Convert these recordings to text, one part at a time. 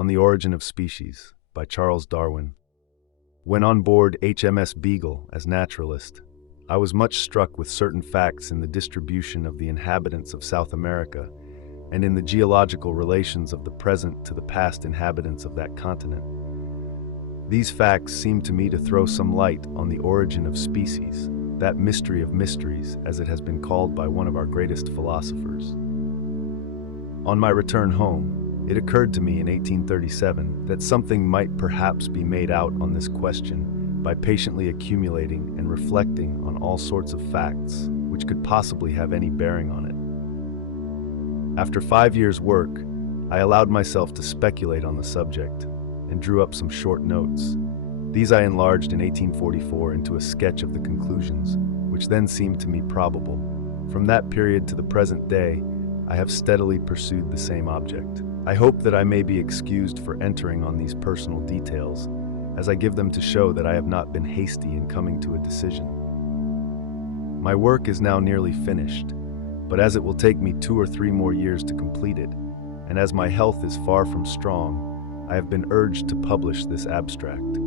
On the Origin of Species by Charles Darwin. When on board HMS Beagle as naturalist, I was much struck with certain facts in the distribution of the inhabitants of South America and in the geological relations of the present to the past inhabitants of that continent. These facts seem to me to throw some light on the origin of species, that mystery of mysteries, as it has been called by one of our greatest philosophers. On my return home, it occurred to me in 1837 that something might perhaps be made out on this question by patiently accumulating and reflecting on all sorts of facts which could possibly have any bearing on it. After 5 years' work, I allowed myself to speculate on the subject and drew up some short notes. These I enlarged in 1844 into a sketch of the conclusions, which then seemed to me probable. From that period to the present day, I have steadily pursued the same object. I hope that I may be excused for entering on these personal details, as I give them to show that I have not been hasty in coming to a decision. My work is now nearly finished, but as it will take me 2 or 3 more years to complete it, and as my health is far from strong, I have been urged to publish this abstract.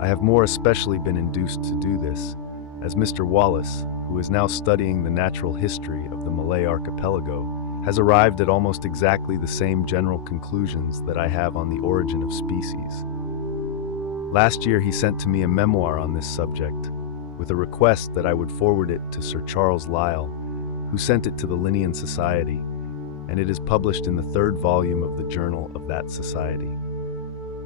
I have more especially been induced to do this, as Mr. Wallace, who is now studying the natural history of the Malay archipelago, has arrived at almost exactly the same general conclusions that I have on the origin of species. Last year he sent to me a memoir on this subject, with a request that I would forward it to Sir Charles Lyell, who sent it to the Linnean Society, and it is published in the 3rd volume of the Journal of that Society.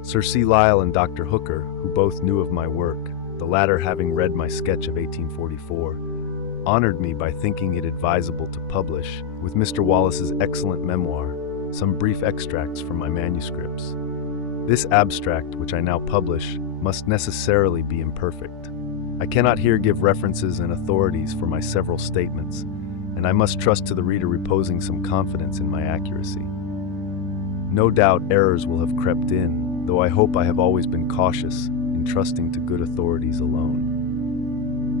Sir C. Lyell and Dr. Hooker, who both knew of my work, the latter having read my sketch of 1844, honored me by thinking it advisable to publish, with Mr. Wallace's excellent memoir, some brief extracts from my manuscripts. This abstract, which I now publish, must necessarily be imperfect. I cannot here give references and authorities for my several statements, and I must trust to the reader reposing some confidence in my accuracy. No doubt errors will have crept in, though I hope I have always been cautious in trusting to good authorities alone.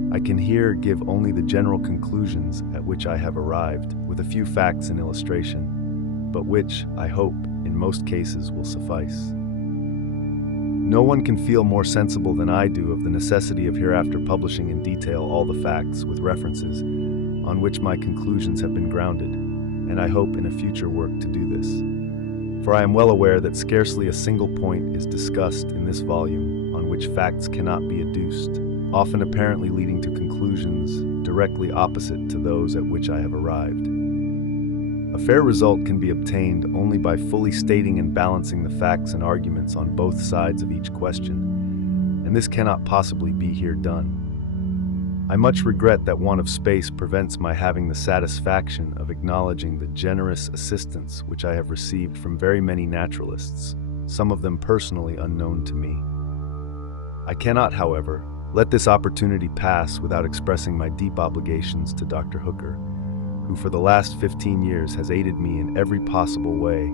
I can here give only the general conclusions at which I have arrived, with a few facts and illustration, but which, I hope, in most cases will suffice. No one can feel more sensible than I do of the necessity of hereafter publishing in detail all the facts, with references, on which my conclusions have been grounded, and I hope in a future work to do this. For I am well aware that scarcely a single point is discussed in this volume on which facts cannot be adduced, often apparently leading to conclusions directly opposite to those at which I have arrived. A fair result can be obtained only by fully stating and balancing the facts and arguments on both sides of each question, and this cannot possibly be here done. I much regret that want of space prevents my having the satisfaction of acknowledging the generous assistance which I have received from very many naturalists, some of them personally unknown to me. I cannot, however, let this opportunity pass without expressing my deep obligations to Dr. Hooker, who for the last 15 years has aided me in every possible way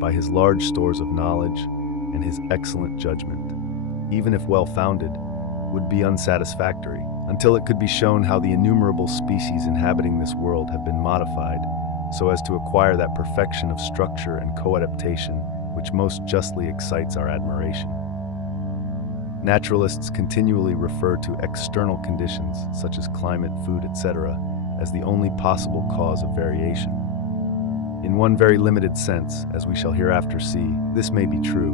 by his large stores of knowledge and his excellent judgment, even if well-founded, would be unsatisfactory, until it could be shown how the innumerable species inhabiting this world have been modified so as to acquire that perfection of structure and co-adaptation which most justly excites our admiration. Naturalists continually refer to external conditions, such as climate, food, etc., as the only possible cause of variation. In one very limited sense, as we shall hereafter see, this may be true,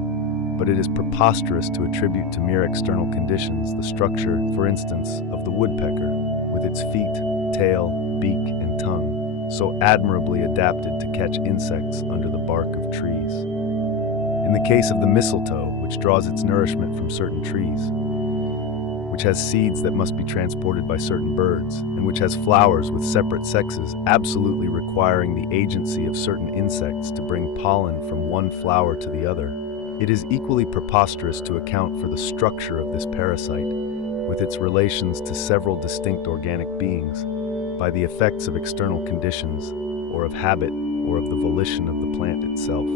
but it is preposterous to attribute to mere external conditions the structure, for instance, of the woodpecker, with its feet, tail, beak, and tongue, so admirably adapted to catch insects under the bark of trees. In the case of the mistletoe, which draws its nourishment from certain trees, which has seeds that must be transported by certain birds, and which has flowers with separate sexes, absolutely requiring the agency of certain insects to bring pollen from one flower to the other, it is equally preposterous to account for the structure of this parasite, with its relations to several distinct organic beings, by the effects of external conditions, or of habit, or of the volition of the plant itself.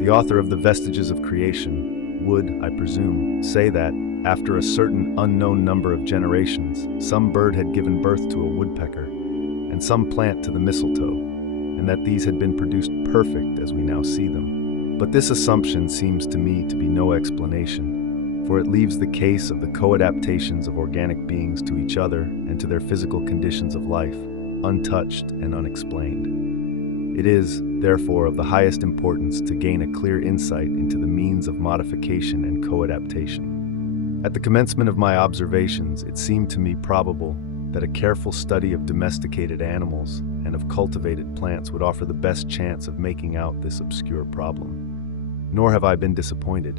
The author of the Vestiges of Creation would, I presume, say that, after a certain unknown number of generations, some bird had given birth to a woodpecker, and some plant to the mistletoe, and that these had been produced perfect as we now see them. But this assumption seems to me to be no explanation, for it leaves the case of the co-adaptations of organic beings to each other and to their physical conditions of life untouched and unexplained. It is, therefore, of the highest importance to gain a clear insight into the means of modification and co-adaptation. At the commencement of my observations, it seemed to me probable that a careful study of domesticated animals and of cultivated plants would offer the best chance of making out this obscure problem. Nor have I been disappointed.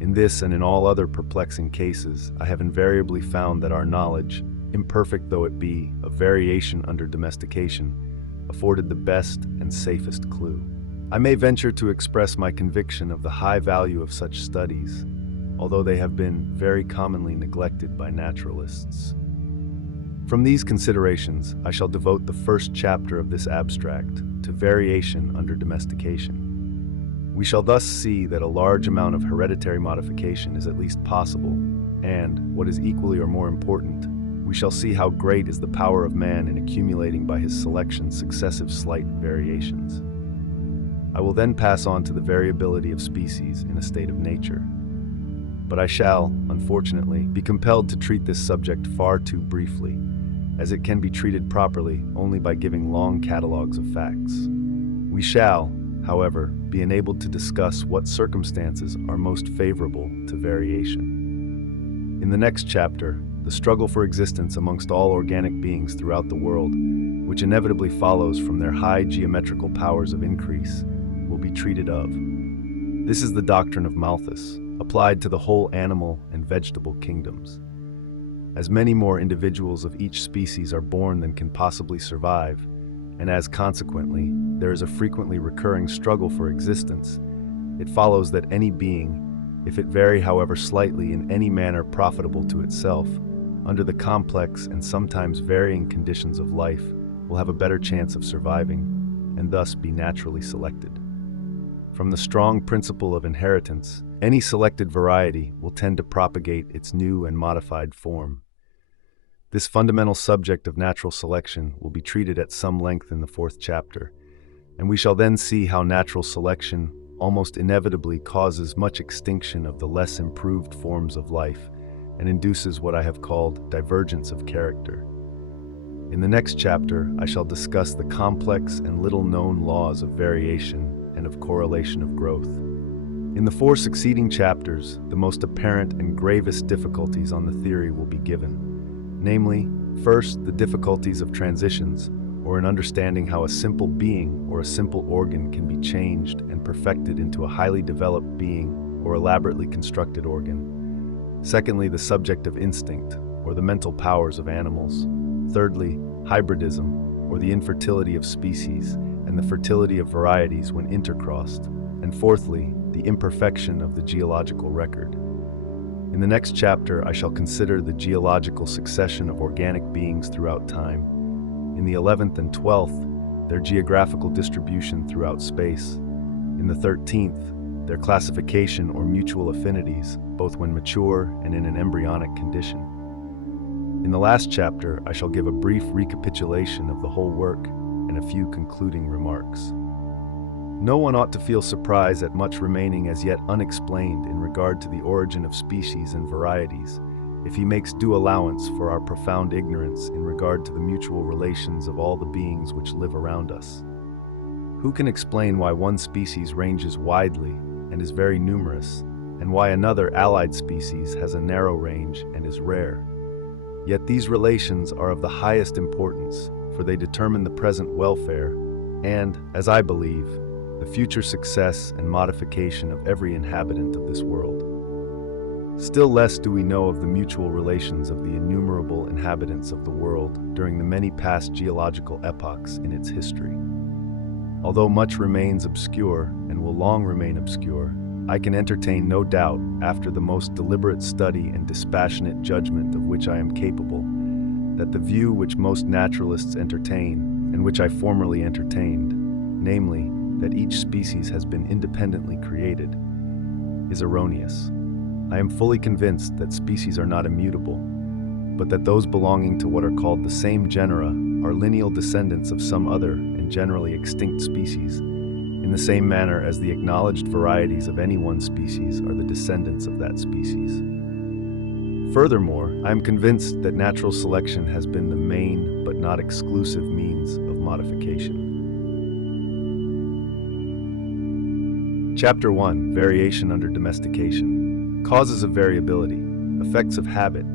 In this and in all other perplexing cases, I have invariably found that our knowledge, imperfect though it be, of variation under domestication, afforded the best and safest clue. I may venture to express my conviction of the high value of such studies, although they have been very commonly neglected by naturalists. From these considerations, I shall devote the first chapter of this abstract to variation under domestication. We shall thus see that a large amount of hereditary modification is at least possible, and, what is equally or more important, we shall see how great is the power of man in accumulating by his selection successive slight variations. I will then pass on to the variability of species in a state of nature. But I shall, unfortunately, be compelled to treat this subject far too briefly, as it can be treated properly only by giving long catalogues of facts. We shall, however, be enabled to discuss what circumstances are most favorable to variation. In the next chapter, the struggle for existence amongst all organic beings throughout the world, which inevitably follows from their high geometrical powers of increase, will be treated of. This is the doctrine of Malthus, applied to the whole animal and vegetable kingdoms. As many more individuals of each species are born than can possibly survive, and as consequently there is a frequently recurring struggle for existence, it follows that any being, if it vary however slightly in any manner profitable to itself, under the complex and sometimes varying conditions of life, will have a better chance of surviving, and thus be naturally selected. From the strong principle of inheritance, any selected variety will tend to propagate its new and modified form. This fundamental subject of natural selection will be treated at some length in the fourth chapter, and we shall then see how natural selection almost inevitably causes much extinction of the less improved forms of life and induces what I have called divergence of character. In the next chapter, I shall discuss the complex and little-known laws of variation and of correlation of growth. In the four succeeding chapters, the most apparent and gravest difficulties on the theory will be given. Namely, first, the difficulties of transitions, or in understanding how a simple being or a simple organ can be changed and perfected into a highly developed being or elaborately constructed organ. Secondly, the subject of instinct, or the mental powers of animals. Thirdly, hybridism, or the infertility of species and the fertility of varieties when intercrossed. And fourthly, the imperfection of the geological record. In the next chapter, I shall consider the geological succession of organic beings throughout time. In the 11th and 12th, their geographical distribution throughout space. In the 13th, their classification or mutual affinities, both when mature and in an embryonic condition. In the last chapter, I shall give a brief recapitulation of the whole work and a few concluding remarks. No one ought to feel surprise at much remaining as yet unexplained in regard to the origin of species and varieties, if he makes due allowance for our profound ignorance in regard to the mutual relations of all the beings which live around us. Who can explain why one species ranges widely and is very numerous, and why another allied species has a narrow range and is rare? Yet these relations are of the highest importance, for they determine the present welfare and, as I believe, the future success and modification of every inhabitant of this world. Still less do we know of the mutual relations of the innumerable inhabitants of the world during the many past geological epochs in its history. Although much remains obscure and will long remain obscure, I can entertain no doubt, after the most deliberate study and dispassionate judgment of which I am capable, that the view which most naturalists entertain, and which I formerly entertained, namely, that each species has been independently created, is erroneous. I am fully convinced that species are not immutable, but that those belonging to what are called the same genera are lineal descendants of some other and generally extinct species, in the same manner as the acknowledged varieties of any one species are the descendants of that species. Furthermore, I am convinced that natural selection has been the main but not exclusive means of modification. Chapter 1: Variation under Domestication. Causes of variability, effects of habit,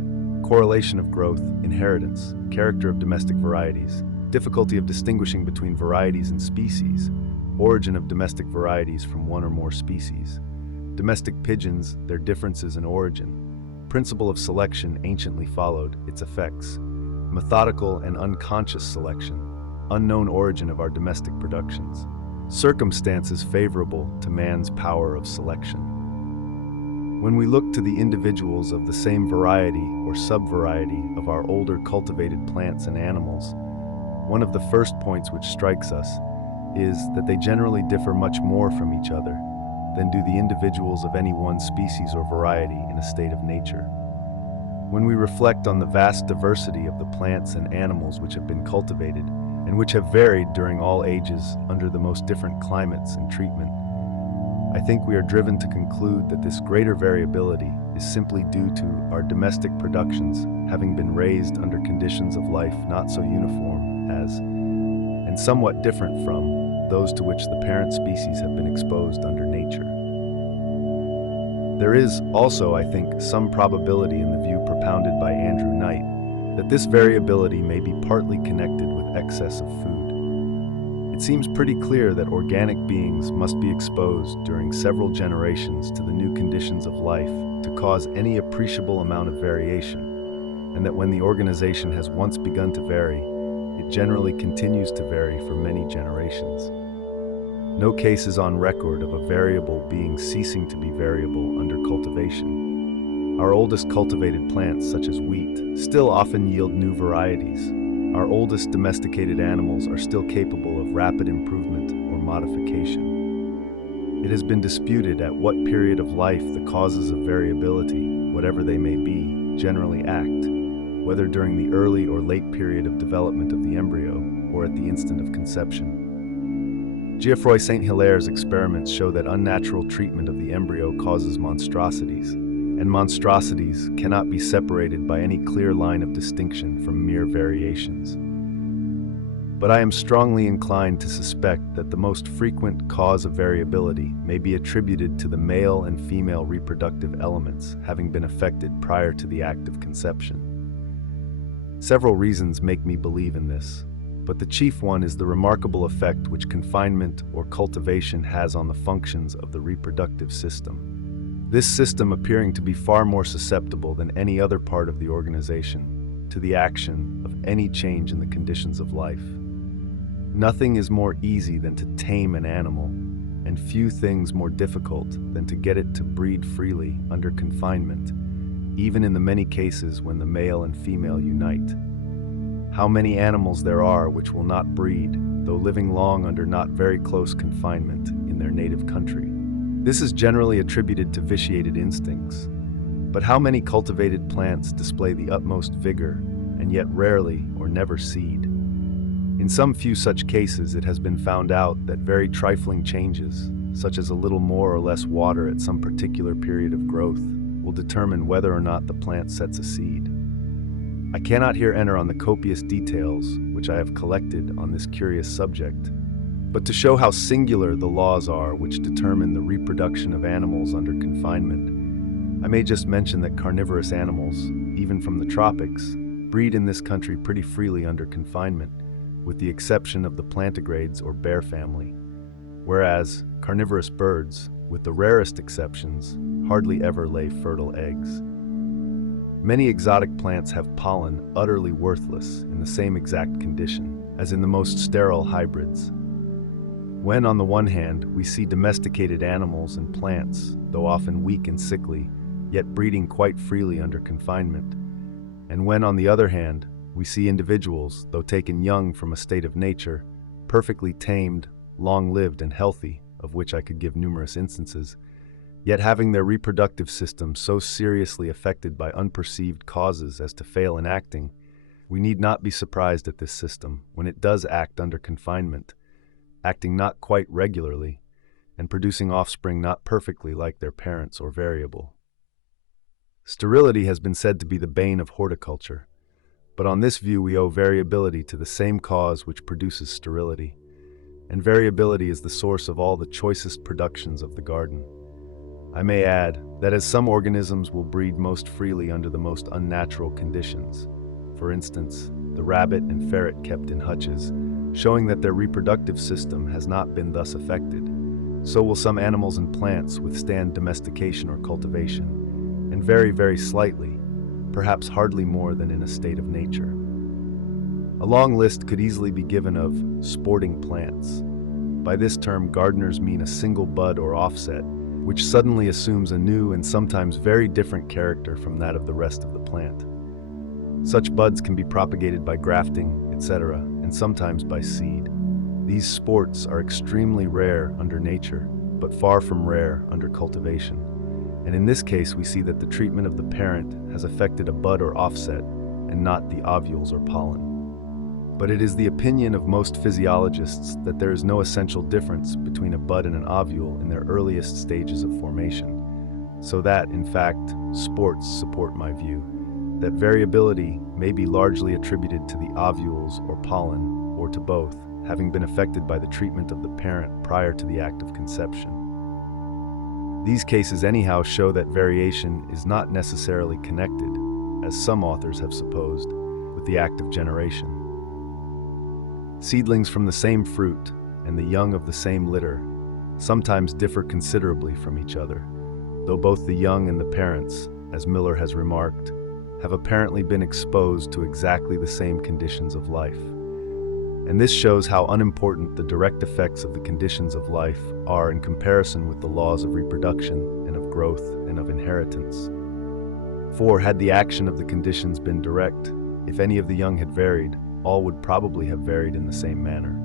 correlation of growth, inheritance, character of domestic varieties, difficulty of distinguishing between varieties and species, origin of domestic varieties from one or more species, domestic pigeons, their differences in origin, principle of selection anciently followed, its effects, methodical and unconscious selection, unknown origin of our domestic productions, circumstances favorable to man's power of selection. When we look to the individuals of the same variety or subvariety of our older cultivated plants and animals, one of the first points which strikes us is that they generally differ much more from each other than do the individuals of any one species or variety in a state of nature. When we reflect on the vast diversity of the plants and animals which have been cultivated and which have varied during all ages under the most different climates and treatment, I think we are driven to conclude that this greater variability is simply due to our domestic productions having been raised under conditions of life not so uniform as, and somewhat different from, those to which the parent species have been exposed under nature. There is also, I think, some probability in the view propounded by Andrew Knight that this variability may be partly connected with excess of food. It seems pretty clear that organic beings must be exposed during several generations to the new conditions of life to cause any appreciable amount of variation, and that when the organization has once begun to vary, it generally continues to vary for many generations. No case is on record of a variable being ceasing to be variable under cultivation. Our oldest cultivated plants, such as wheat, still often yield new varieties. Our oldest domesticated animals are still capable of rapid improvement or modification. It has been disputed at what period of life the causes of variability, whatever they may be, generally act, whether during the early or late period of development of the embryo or at the instant of conception. Geoffroy St. Hilaire's experiments show that unnatural treatment of the embryo causes monstrosities, and monstrosities cannot be separated by any clear line of distinction from mere variations. But I am strongly inclined to suspect that the most frequent cause of variability may be attributed to the male and female reproductive elements having been affected prior to the act of conception. Several reasons make me believe in this, but the chief one is the remarkable effect which confinement or cultivation has on the functions of the reproductive system. This system appearing to be far more susceptible than any other part of the organization to the action of any change in the conditions of life. Nothing is more easy than to tame an animal, and few things more difficult than to get it to breed freely under confinement, even in the many cases when the male and female unite. How many animals there are which will not breed, though living long under not very close confinement in their native country. This is generally attributed to vitiated instincts. But how many cultivated plants display the utmost vigor, and yet rarely or never seed? In some few such cases, it has been found out that very trifling changes, such as a little more or less water at some particular period of growth, will determine whether or not the plant sets a seed. I cannot here enter on the copious details which I have collected on this curious subject, but to show how singular the laws are which determine the reproduction of animals under confinement, I may just mention that carnivorous animals, even from the tropics, breed in this country pretty freely under confinement, with the exception of the plantigrades or bear family, whereas carnivorous birds, with the rarest exceptions, hardly ever lay fertile eggs. Many exotic plants have pollen utterly worthless in the same exact condition as in the most sterile hybrids. When, on the one hand, we see domesticated animals and plants, though often weak and sickly, yet breeding quite freely under confinement, and when, on the other hand, we see individuals, though taken young from a state of nature, perfectly tamed, long-lived and healthy, of which I could give numerous instances, yet having their reproductive system so seriously affected by unperceived causes as to fail in acting, we need not be surprised at this system, when it does act under confinement, acting not quite regularly, and producing offspring not perfectly like their parents or variable. Sterility has been said to be the bane of horticulture, but on this view we owe variability to the same cause which produces sterility, and variability is the source of all the choicest productions of the garden. I may add that as some organisms will breed most freely under the most unnatural conditions, for instance, the rabbit and ferret kept in hutches, showing that their reproductive system has not been thus affected, so will some animals and plants withstand domestication or cultivation, and vary very slightly, perhaps hardly more than in a state of nature. A long list could easily be given of sporting plants. By this term, gardeners mean a single bud or offset, which suddenly assumes a new and sometimes very different character from that of the rest of the plant. Such buds can be propagated by grafting, etc., and sometimes by seed. These sports are extremely rare under nature, but far from rare under cultivation. And in this case, we see that the treatment of the parent has affected a bud or offset, and not the ovules or pollen. But it is the opinion of most physiologists that there is no essential difference between a bud and an ovule in their earliest stages of formation, so that, in fact, sports support my view, that variability may be largely attributed to the ovules or pollen, or to both, having been affected by the treatment of the parent prior to the act of conception. These cases anyhow show that variation is not necessarily connected, as some authors have supposed, with the act of generation. Seedlings from the same fruit and the young of the same litter sometimes differ considerably from each other, though both the young and the parents, as Miller has remarked, have apparently been exposed to exactly the same conditions of life. And this shows how unimportant the direct effects of the conditions of life are in comparison with the laws of reproduction and of growth and of inheritance. For had the action of the conditions been direct, if any of the young had varied, all would probably have varied in the same manner.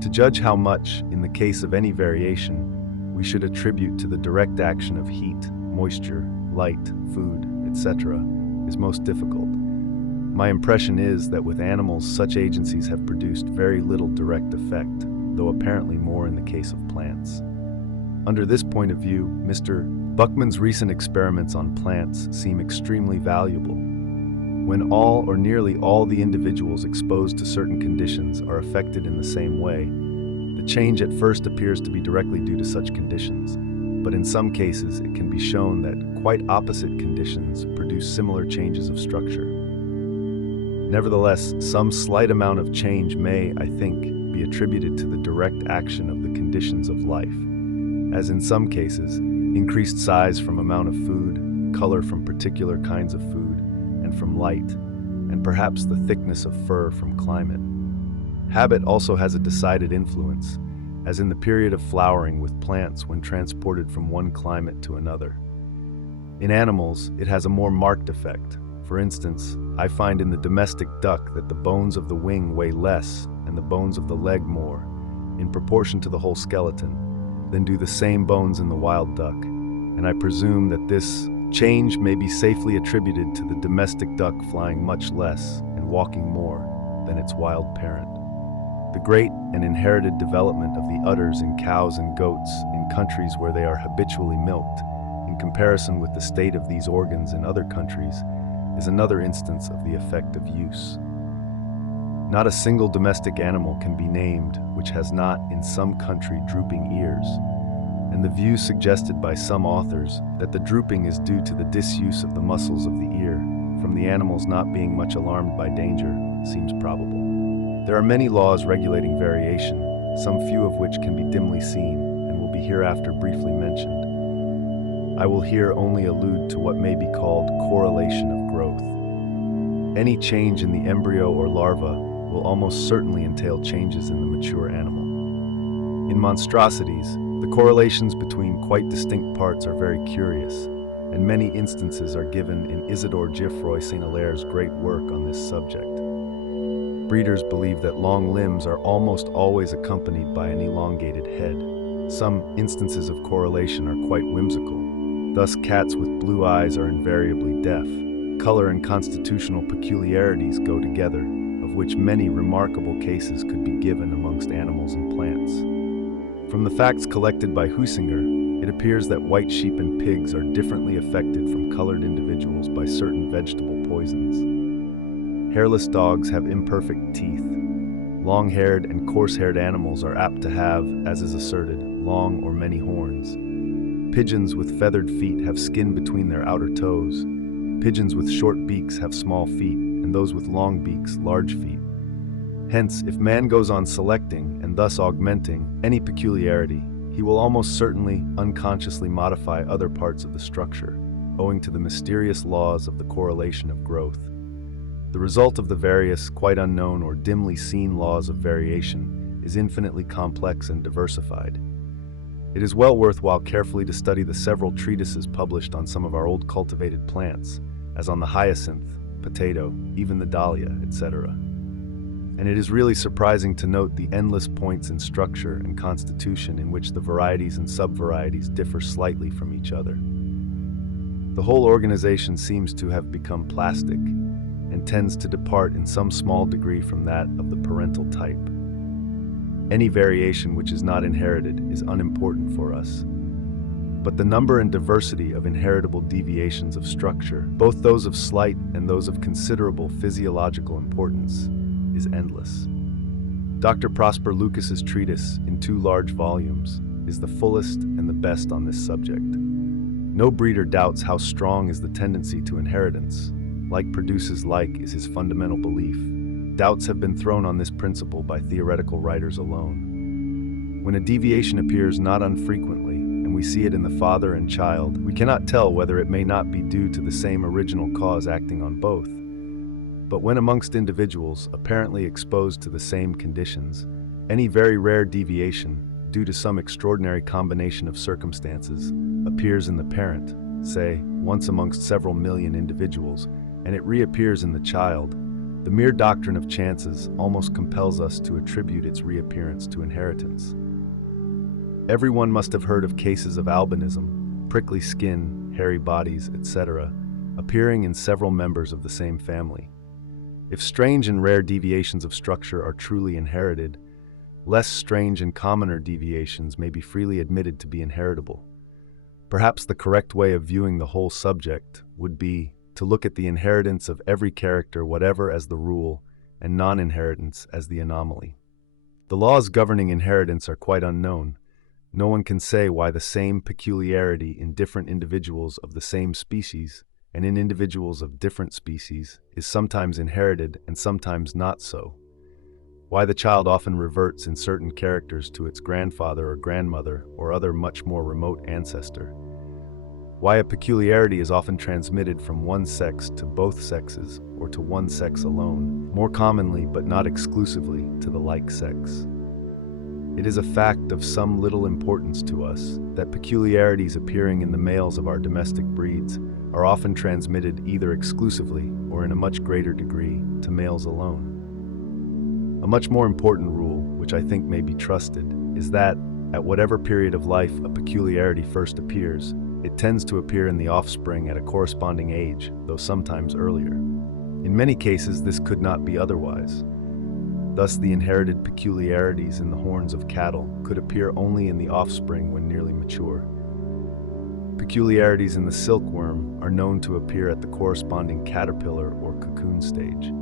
To judge how much, in the case of any variation, we should attribute to the direct action of heat, moisture, light, food, etc., is most difficult. My impression is that with animals, such agencies have produced very little direct effect, though apparently more in the case of plants. Under this point of view, Mr. Buckman's recent experiments on plants seem extremely valuable. When all or nearly all the individuals exposed to certain conditions are affected in the same way, the change at first appears to be directly due to such conditions, but in some cases it can be shown that quite opposite conditions produce similar changes of structure. Nevertheless, some slight amount of change may, I think, be attributed to the direct action of the conditions of life, as in some cases, increased size from amount of food, color from particular kinds of food, and from light, and perhaps the thickness of fur from climate. Habit also has a decided influence, as in the period of flowering with plants when transported from one climate to another. In animals, it has a more marked effect. For instance, I find in the domestic duck that the bones of the wing weigh less and the bones of the leg more, in proportion to the whole skeleton, than do the same bones in the wild duck, and I presume that this change may be safely attributed to the domestic duck flying much less and walking more than its wild parent. The great and inherited development of the udders in cows and goats in countries where they are habitually milked, in comparison with the state of these organs in other countries, is another instance of the effect of use. Not a single domestic animal can be named which has not in some country drooping ears, and the view suggested by some authors that the drooping is due to the disuse of the muscles of the ear from the animals not being much alarmed by danger seems probable. There are many laws regulating variation, some few of which can be dimly seen and will be hereafter briefly mentioned. I will here only allude to what may be called correlation of growth. Any change in the embryo or larva will almost certainly entail changes in the mature animal. In monstrosities, the correlations between quite distinct parts are very curious, and many instances are given in Isidore Geoffroy St. Hilaire's great work on this subject. Breeders believe that long limbs are almost always accompanied by an elongated head. Some instances of correlation are quite whimsical. Thus, cats with blue eyes are invariably deaf. Color and constitutional peculiarities go together, of which many remarkable cases could be given among amongst animals and plants. From the facts collected by Husinger, it appears that white sheep and pigs are differently affected from colored individuals by certain vegetable poisons. Hairless dogs have imperfect teeth. Long-haired and coarse-haired animals are apt to have, as is asserted, long or many horns. Pigeons with feathered feet have skin between their outer toes. Pigeons with short beaks have small feet, and those with long beaks, large feet. Hence, if man goes on selecting, and thus augmenting, any peculiarity, he will almost certainly unconsciously modify other parts of the structure, owing to the mysterious laws of the correlation of growth. The result of the various, quite unknown or dimly seen laws of variation is infinitely complex and diversified. It is well worthwhile carefully to study the several treatises published on some of our old cultivated plants, as on the hyacinth, potato, even the dahlia, etc. And it is really surprising to note the endless points in structure and constitution in which the varieties and subvarieties differ slightly from each other. The whole organization seems to have become plastic, and tends to depart in some small degree from that of the parental type. Any variation which is not inherited is unimportant for us. But the number and diversity of inheritable deviations of structure, both those of slight and those of considerable physiological importance, is endless. Dr. Prosper Lucas's treatise, in 2 large volumes, is the fullest and the best on this subject. No breeder doubts how strong is the tendency to inheritance. Like produces like is his fundamental belief. Doubts have been thrown on this principle by theoretical writers alone. When a deviation appears not unfrequently, and we see it in the father and child, we cannot tell whether it may not be due to the same original cause acting on both. But when amongst individuals apparently exposed to the same conditions, any very rare deviation, due to some extraordinary combination of circumstances, appears in the parent, say, once amongst several million individuals, and it reappears in the child, the mere doctrine of chances almost compels us to attribute its reappearance to inheritance. Everyone must have heard of cases of albinism, prickly skin, hairy bodies, etc., appearing in several members of the same family. If strange and rare deviations of structure are truly inherited, less strange and commoner deviations may be freely admitted to be inheritable. Perhaps the correct way of viewing the whole subject would be to look at the inheritance of every character whatever as the rule, and non-inheritance as the anomaly. The laws governing inheritance are quite unknown. No one can say why the same peculiarity in different individuals of the same species and in individuals of different species is sometimes inherited and sometimes not so. Why the child often reverts in certain characters to its grandfather or grandmother or other much more remote ancestor. Why a peculiarity is often transmitted from one sex to both sexes or to one sex alone, more commonly but not exclusively to the like sex. It is a fact of some little importance to us that peculiarities appearing in the males of our domestic breeds are often transmitted either exclusively or in a much greater degree to males alone. A much more important rule, which I think may be trusted, is that, at whatever period of life a peculiarity first appears, it tends to appear in the offspring at a corresponding age, though sometimes earlier. In many cases, this could not be otherwise. Thus, the inherited peculiarities in the horns of cattle could appear only in the offspring when nearly mature. Peculiarities in the silkworm are known to appear at the corresponding caterpillar or cocoon stage.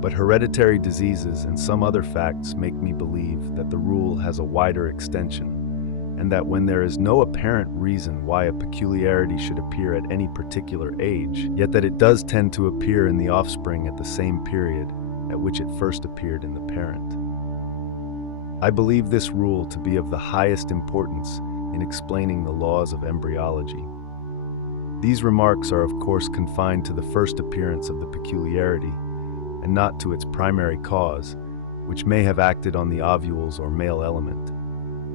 But hereditary diseases and some other facts make me believe that the rule has a wider extension, and that when there is no apparent reason why a peculiarity should appear at any particular age, yet that it does tend to appear in the offspring at the same period at which it first appeared in the parent. I believe this rule to be of the highest importance in explaining the laws of embryology. These remarks are of course confined to the first appearance of the peculiarity, and not to its primary cause, which may have acted on the ovules or male element.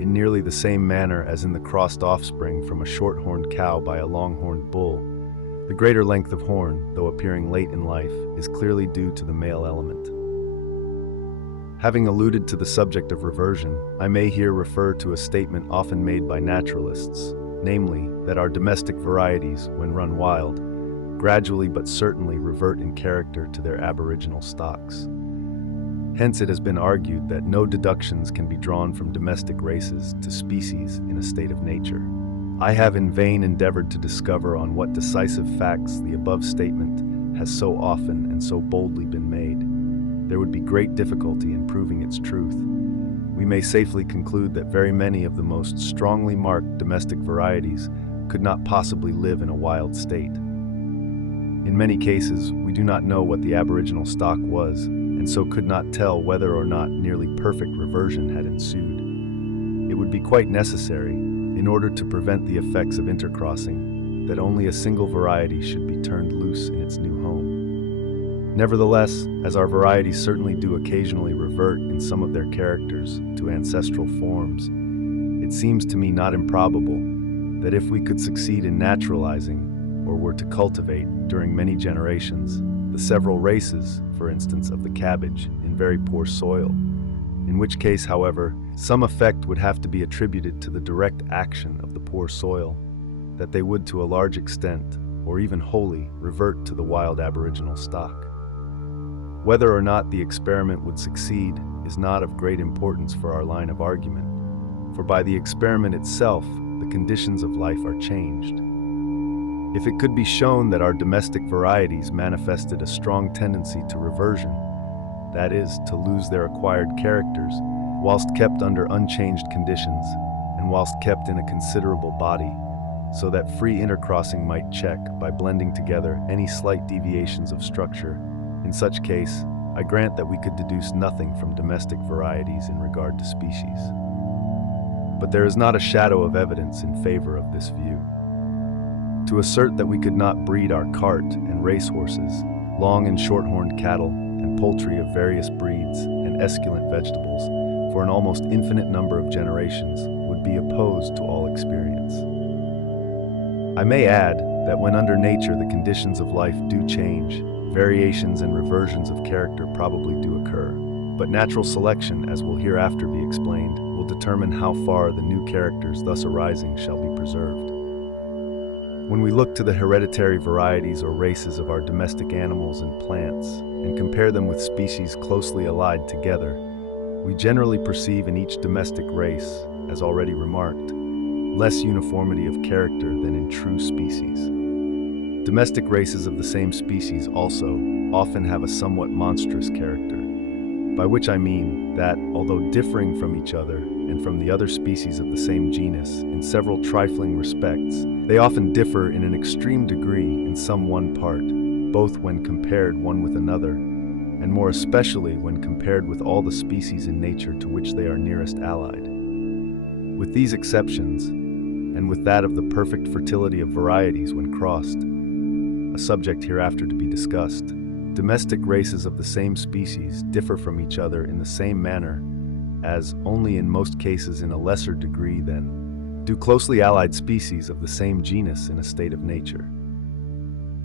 In nearly the same manner as in the crossed offspring from a short-horned cow by a long-horned bull, the greater length of horn, though appearing late in life, is clearly due to the male element. Having alluded to the subject of reversion, I may here refer to a statement often made by naturalists, namely, that our domestic varieties, when run wild, gradually but certainly revert in character to their aboriginal stocks. Hence, it has been argued that no deductions can be drawn from domestic races to species in a state of nature. I have in vain endeavored to discover on what decisive facts the above statement has so often and so boldly been made. There would be great difficulty in proving its truth. We may safely conclude that very many of the most strongly marked domestic varieties could not possibly live in a wild state. In many cases, we do not know what the aboriginal stock was, and so could not tell whether or not nearly perfect reversion had ensued. It would be quite necessary, in order to prevent the effects of intercrossing, that only a single variety should be turned loose in its new home. Nevertheless, as our varieties certainly do occasionally revert in some of their characters to ancestral forms, it seems to me not improbable that if we could succeed in naturalizing, or were to cultivate during many generations, the several races, for instance, of the cabbage in very poor soil, in which case, however, some effect would have to be attributed to the direct action of the poor soil, that they would to a large extent, or even wholly, revert to the wild aboriginal stock. Whether or not the experiment would succeed is not of great importance for our line of argument, for by the experiment itself, the conditions of life are changed. If it could be shown that our domestic varieties manifested a strong tendency to reversion, that is, to lose their acquired characters, whilst kept under unchanged conditions, and whilst kept in a considerable body, so that free intercrossing might check, by blending together, any slight deviations of structure, in such case, I grant that we could deduce nothing from domestic varieties in regard to species. But there is not a shadow of evidence in favor of this view. To assert that we could not breed our cart and racehorses, long and short-horned cattle, and poultry of various breeds, and esculent vegetables, for an almost infinite number of generations, would be opposed to all experience. I may add that when under nature the conditions of life do change, variations and reversions of character probably do occur, but natural selection, as will hereafter be explained, will determine how far the new characters thus arising shall be preserved. When we look to the hereditary varieties or races of our domestic animals and plants, and compare them with species closely allied together, we generally perceive in each domestic race, as already remarked, less uniformity of character than in true species. Domestic races of the same species also often have a somewhat monstrous character, by which I mean that, although differing from each other and from the other species of the same genus in several trifling respects, they often differ in an extreme degree in some one part, both when compared one with another, and more especially when compared with all the species in nature to which they are nearest allied. With these exceptions, and with that of the perfect fertility of varieties when crossed, a subject hereafter to be discussed, domestic races of the same species differ from each other in the same manner as, only in most cases in a lesser degree than, do closely allied species of the same genus in a state of nature.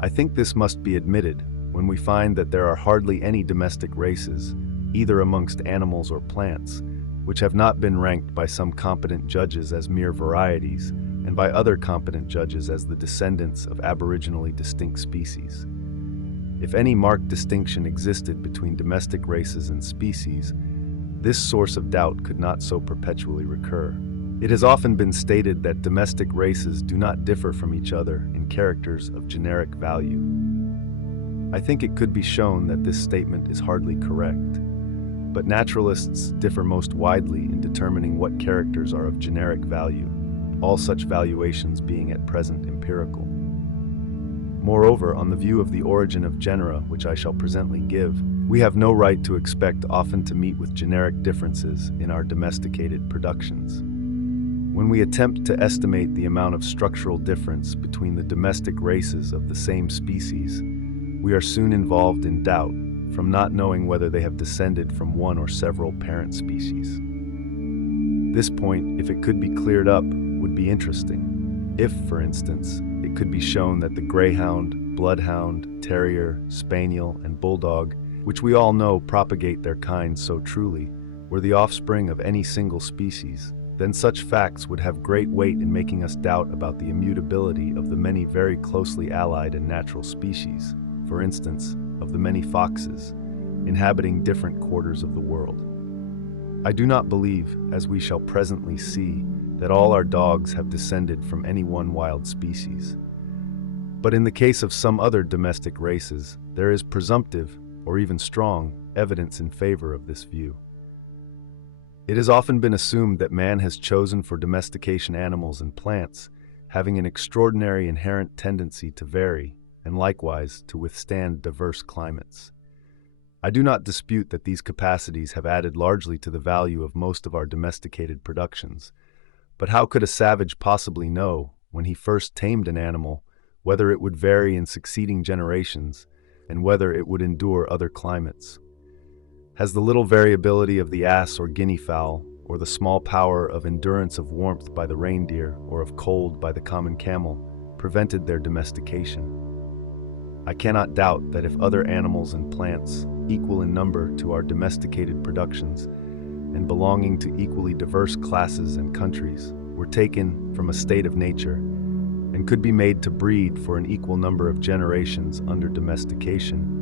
I think this must be admitted when we find that there are hardly any domestic races, either amongst animals or plants, which have not been ranked by some competent judges as mere varieties, and by other competent judges as the descendants of aboriginally distinct species. If any marked distinction existed between domestic races and species, this source of doubt could not so perpetually recur. It has often been stated that domestic races do not differ from each other in characters of generic value. I think it could be shown that this statement is hardly correct, but naturalists differ most widely in determining what characters are of generic value, all such valuations being at present empirical. Moreover, on the view of the origin of genera, which I shall presently give, we have no right to expect often to meet with generic differences in our domesticated productions. When we attempt to estimate the amount of structural difference between the domestic races of the same species, we are soon involved in doubt from not knowing whether they have descended from one or several parent species. This point, if it could be cleared up, would be interesting. If, for instance, it could be shown that the greyhound, bloodhound, terrier, spaniel, and bulldog, which we all know propagate their kinds so truly, were the offspring of any single species, then such facts would have great weight in making us doubt about the immutability of the many very closely allied and natural species, for instance, of the many foxes, inhabiting different quarters of the world. I do not believe, as we shall presently see, that all our dogs have descended from any one wild species. But in the case of some other domestic races, there is presumptive, or even strong, evidence in favor of this view. It has often been assumed that man has chosen for domestication animals and plants, having an extraordinary inherent tendency to vary, and likewise to withstand diverse climates. I do not dispute that these capacities have added largely to the value of most of our domesticated productions, but how could a savage possibly know, when he first tamed an animal, whether it would vary in succeeding generations, and whether it would endure other climates? Has the little variability of the ass or guinea fowl, or the small power of endurance of warmth by the reindeer or of cold by the common camel, prevented their domestication? I cannot doubt that if other animals and plants, equal in number to our domesticated productions, and belonging to equally diverse classes and countries, were taken from a state of nature, and could be made to breed for an equal number of generations under domestication,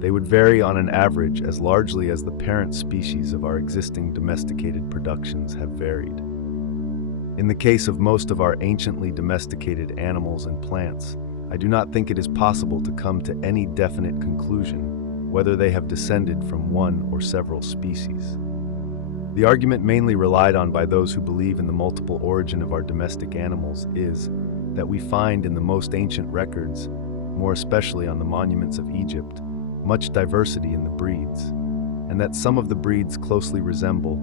they would vary on an average as largely as the parent species of our existing domesticated productions have varied. In the case of most of our anciently domesticated animals and plants, I do not think it is possible to come to any definite conclusion whether they have descended from one or several species. The argument mainly relied on by those who believe in the multiple origin of our domestic animals is that we find in the most ancient records, more especially on the monuments of Egypt, much diversity in the breeds, and that some of the breeds closely resemble,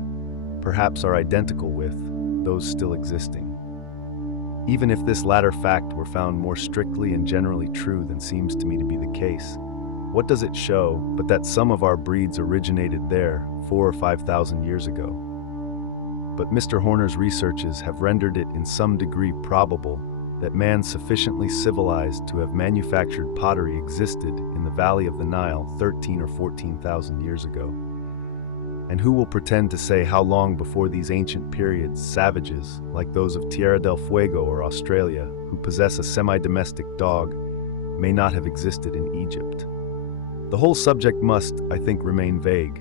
perhaps are identical with, those still existing. Even if this latter fact were found more strictly and generally true than seems to me to be the case, what does it show but that some of our breeds originated there 4,000 or 5,000 years ago? But Mr. Horner's researches have rendered it in some degree probable that man sufficiently civilized to have manufactured pottery existed in the valley of the Nile 13,000 or 14,000 years ago. And who will pretend to say how long before these ancient periods savages, like those of Tierra del Fuego or Australia, who possess a semi-domestic dog, may not have existed in Egypt? The whole subject must, I think, remain vague.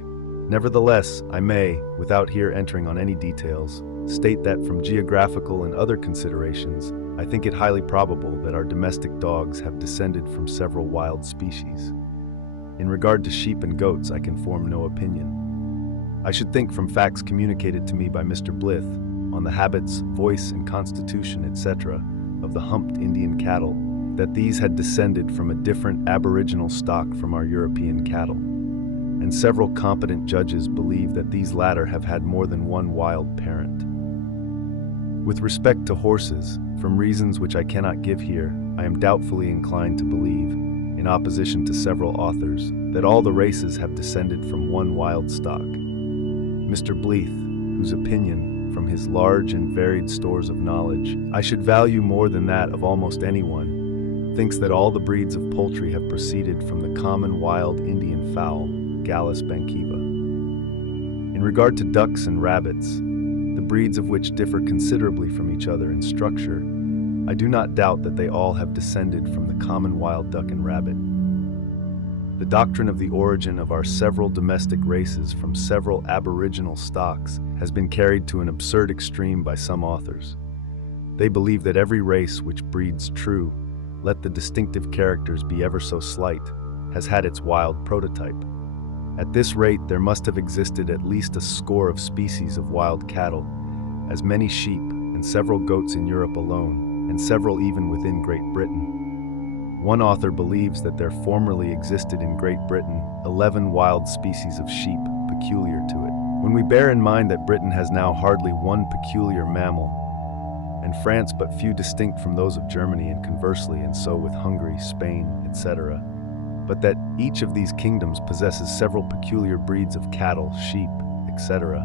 Nevertheless, I may, without here entering on any details, state that from geographical and other considerations, I think it highly probable that our domestic dogs have descended from several wild species. In regard to sheep and goats, I can form no opinion. I should think from facts communicated to me by Mr. Blyth on the habits, voice, and constitution, etc., of the humped Indian cattle, that these had descended from a different aboriginal stock from our European cattle, and several competent judges believe that these latter have had more than one wild parent. With respect to horses, from reasons which I cannot give here, I am doubtfully inclined to believe, in opposition to several authors, that all the races have descended from one wild stock. Mr. Blyth, whose opinion, from his large and varied stores of knowledge, I should value more than that of almost anyone, thinks that all the breeds of poultry have proceeded from the common wild Indian fowl, Gallus bankiva. In regard to ducks and rabbits, the breeds of which differ considerably from each other in structure, I do not doubt that they all have descended from the common wild duck and rabbit. The doctrine of the origin of our several domestic races from several aboriginal stocks has been carried to an absurd extreme by some authors. They believe that every race which breeds true, let the distinctive characters be ever so slight, has had its wild prototype. At this rate, there must have existed at least a score of species of wild cattle, as many sheep and several goats in Europe alone, and several even within Great Britain. One author believes that there formerly existed in Great Britain 11 wild species of sheep peculiar to it. When we bear in mind that Britain has now hardly one peculiar mammal, and France but few distinct from those of Germany, and conversely, and so with Hungary, Spain, etc., but that each of these kingdoms possesses several peculiar breeds of cattle, sheep, etc.,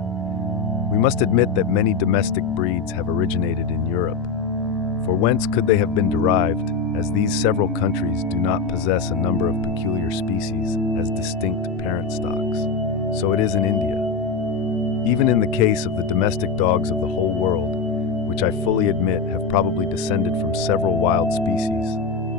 we must admit that many domestic breeds have originated in Europe. For whence could they have been derived, as these several countries do not possess a number of peculiar species as distinct parent stocks? So it is in India. Even in the case of the domestic dogs of the whole world, which I fully admit have probably descended from several wild species,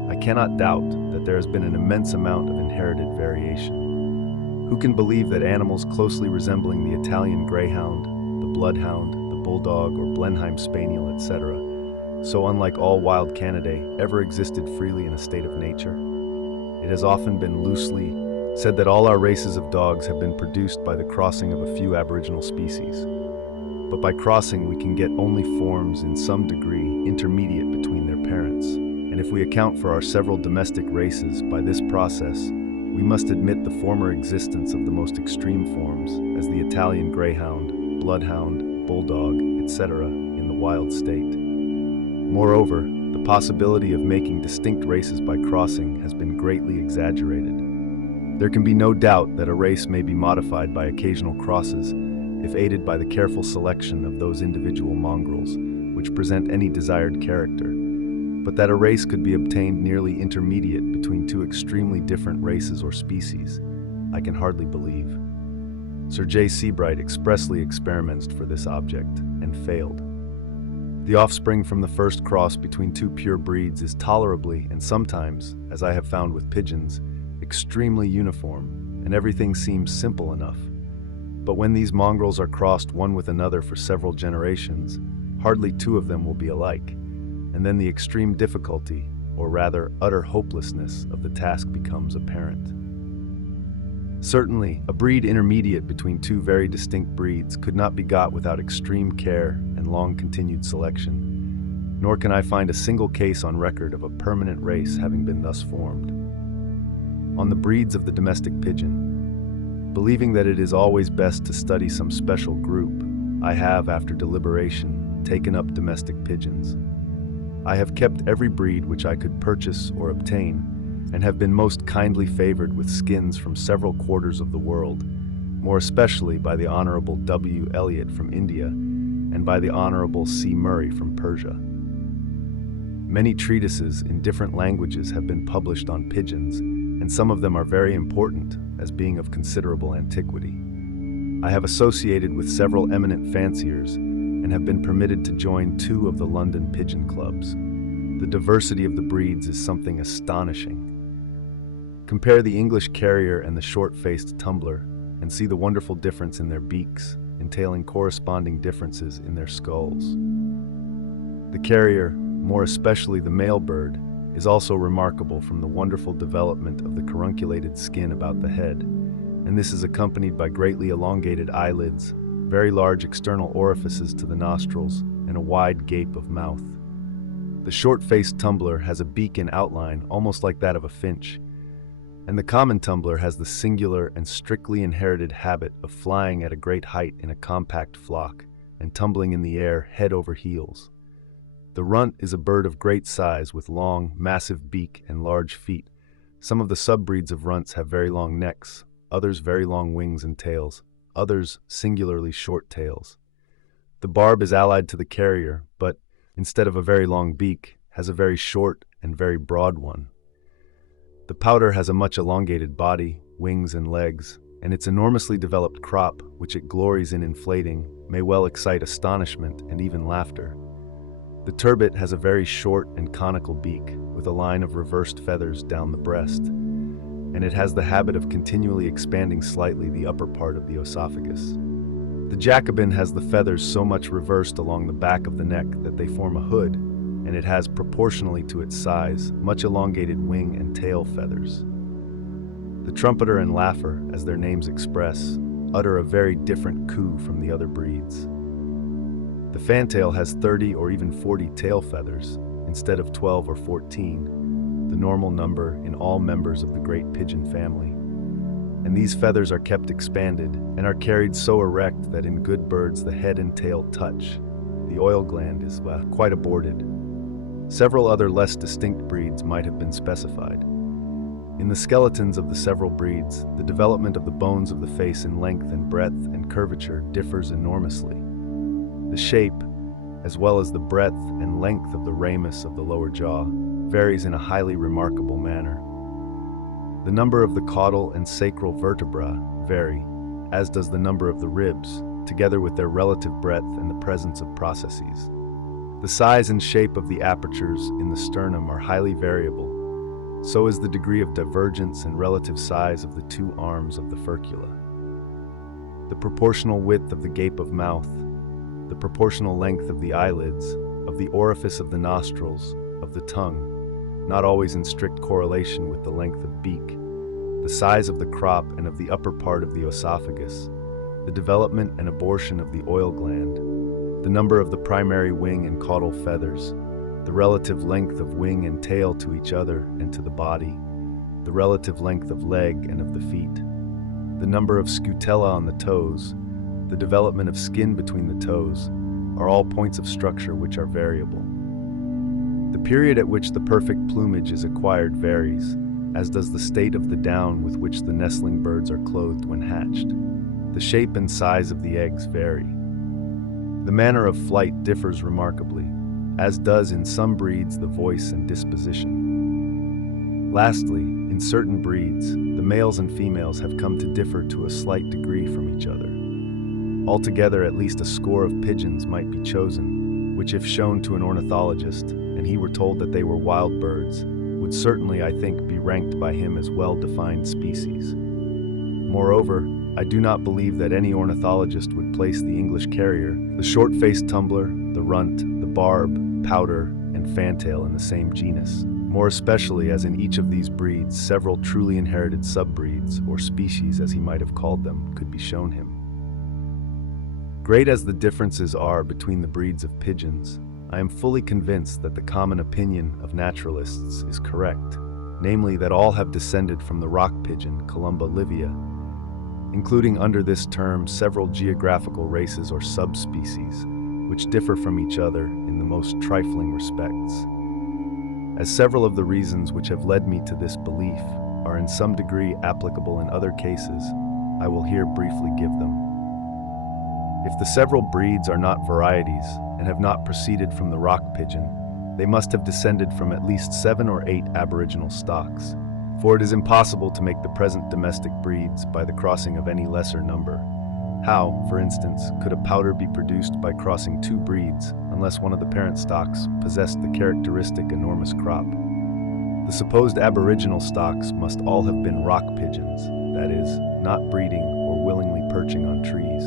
I cannot doubt that there has been an immense amount of inherited variation. Who can believe that animals closely resembling the Italian Greyhound, the Bloodhound, the Bulldog, or Blenheim Spaniel, etc., so unlike all wild Canidae, ever existed freely in a state of nature? It has often been loosely said that all our races of dogs have been produced by the crossing of a few aboriginal species. But by crossing, we can get only forms in some degree intermediate between their parents. And if we account for our several domestic races by this process, we must admit the former existence of the most extreme forms, as the Italian Greyhound, Bloodhound, Bulldog, etc., in the wild state. Moreover, the possibility of making distinct races by crossing has been greatly exaggerated. There can be no doubt that a race may be modified by occasional crosses if aided by the careful selection of those individual mongrels which present any desired character, but that a race could be obtained nearly intermediate between two extremely different races or species, I can hardly believe. Sir J. Seabright expressly experimented for this object and failed. The offspring from the first cross between two pure breeds is tolerably, and sometimes, as I have found with pigeons, extremely uniform, and everything seems simple enough. But when these mongrels are crossed one with another for several generations, hardly two of them will be alike, and then the extreme difficulty, or rather utter hopelessness, of the task becomes apparent. Certainly, a breed intermediate between two very distinct breeds could not be got without extreme care and long-continued selection, nor can I find a single case on record of a permanent race having been thus formed. On the breeds of the domestic pigeon, believing that it is always best to study some special group, I have, after deliberation, taken up domestic pigeons. I have kept every breed which I could purchase or obtain, and have been most kindly favored with skins from several quarters of the world, more especially by the Honorable W. Elliot from India, and by the Honorable C. Murray from Persia. Many treatises in different languages have been published on pigeons, and some of them are very important, as being of considerable antiquity. I have associated with several eminent fanciers, and have been permitted to join 2 of the London pigeon clubs. The diversity of the breeds is something astonishing. Compare the English carrier and the short-faced tumbler, and see the wonderful difference in their beaks, entailing corresponding differences in their skulls. The carrier, more especially the male bird, is also remarkable from the wonderful development of the carunculated skin about the head, and this is accompanied by greatly elongated eyelids, very large external orifices to the nostrils, and a wide gape of mouth. The short-faced tumbler has a beak in outline almost like that of a finch, and the common tumbler has the singular and strictly inherited habit of flying at a great height in a compact flock, and tumbling in the air head over heels. The runt is a bird of great size with long, massive beak and large feet. Some of the sub-breeds of runts have very long necks, others very long wings and tails, others singularly short tails. The barb is allied to the carrier, but, instead of a very long beak, has a very short and very broad one. The pouter has a much elongated body, wings and legs, and its enormously developed crop, which it glories in inflating, may well excite astonishment and even laughter. The turbot has a very short and conical beak, with a line of reversed feathers down the breast, and it has the habit of continually expanding slightly the upper part of the esophagus. The Jacobin has the feathers so much reversed along the back of the neck that they form a hood, and it has, proportionally to its size, much elongated wing and tail feathers. The trumpeter and laugher, as their names express, utter a very different coo from the other breeds. The fantail has 30 or even 40 tail feathers, instead of 12 or 14, the normal number in all members of the great pigeon family. And these feathers are kept expanded, and are carried so erect that in good birds the head and tail touch. The oil gland is, quite aborted. Several other less distinct breeds might have been specified. In the skeletons of the several breeds, the development of the bones of the face in length and breadth and curvature differs enormously. The shape, as well as the breadth and length of the ramus of the lower jaw, varies in a highly remarkable manner. The number of the caudal and sacral vertebrae vary, as does the number of the ribs, together with their relative breadth and the presence of processes. The size and shape of the apertures in the sternum are highly variable, So is the degree of divergence and relative size of the two arms of the furcula. The proportional width of the gape of mouth, the proportional length of the eyelids, of the orifice of the nostrils, of the tongue, not always in strict correlation with the length of beak, the size of the crop and of the upper part of the esophagus, the development and abortion of the oil gland, the number of the primary wing and caudal feathers, the relative length of wing and tail to each other and to the body, the relative length of leg and of the feet, the number of scutella on the toes, the development of skin between the toes, are all points of structure which are variable. The period at which the perfect plumage is acquired varies, as does the state of the down with which the nestling birds are clothed when hatched. The shape and size of the eggs vary. The manner of flight differs remarkably, as does in some breeds the voice and disposition. Lastly, in certain breeds, the males and females have come to differ to a slight degree from each other. Altogether, at least a score of pigeons might be chosen, which if shown to an ornithologist, and he were told that they were wild birds, would certainly, I think, be ranked by him as well-defined species. Moreover, I do not believe that any ornithologist would place the English carrier, the short-faced tumbler, the runt, the barb, pouter, and fantail in the same genus, more especially as in each of these breeds several truly inherited subbreeds, or species as he might have called them, could be shown him. Great as the differences are between the breeds of pigeons, I am fully convinced that the common opinion of naturalists is correct, namely that all have descended from the rock pigeon, Columba livia, including under this term several geographical races or subspecies, which differ from each other in the most trifling respects. As several of the reasons which have led me to this belief are in some degree applicable in other cases, I will here briefly give them. If the several breeds are not varieties and have not proceeded from the rock pigeon, they must have descended from at least 7 or 8 aboriginal stocks, for it is impossible to make the present domestic breeds by the crossing of any lesser number. How, for instance, could a pouter be produced by crossing 2 breeds unless one of the parent stocks possessed the characteristic enormous crop? The supposed aboriginal stocks must all have been rock pigeons, that is, not breeding or willingly perching on trees.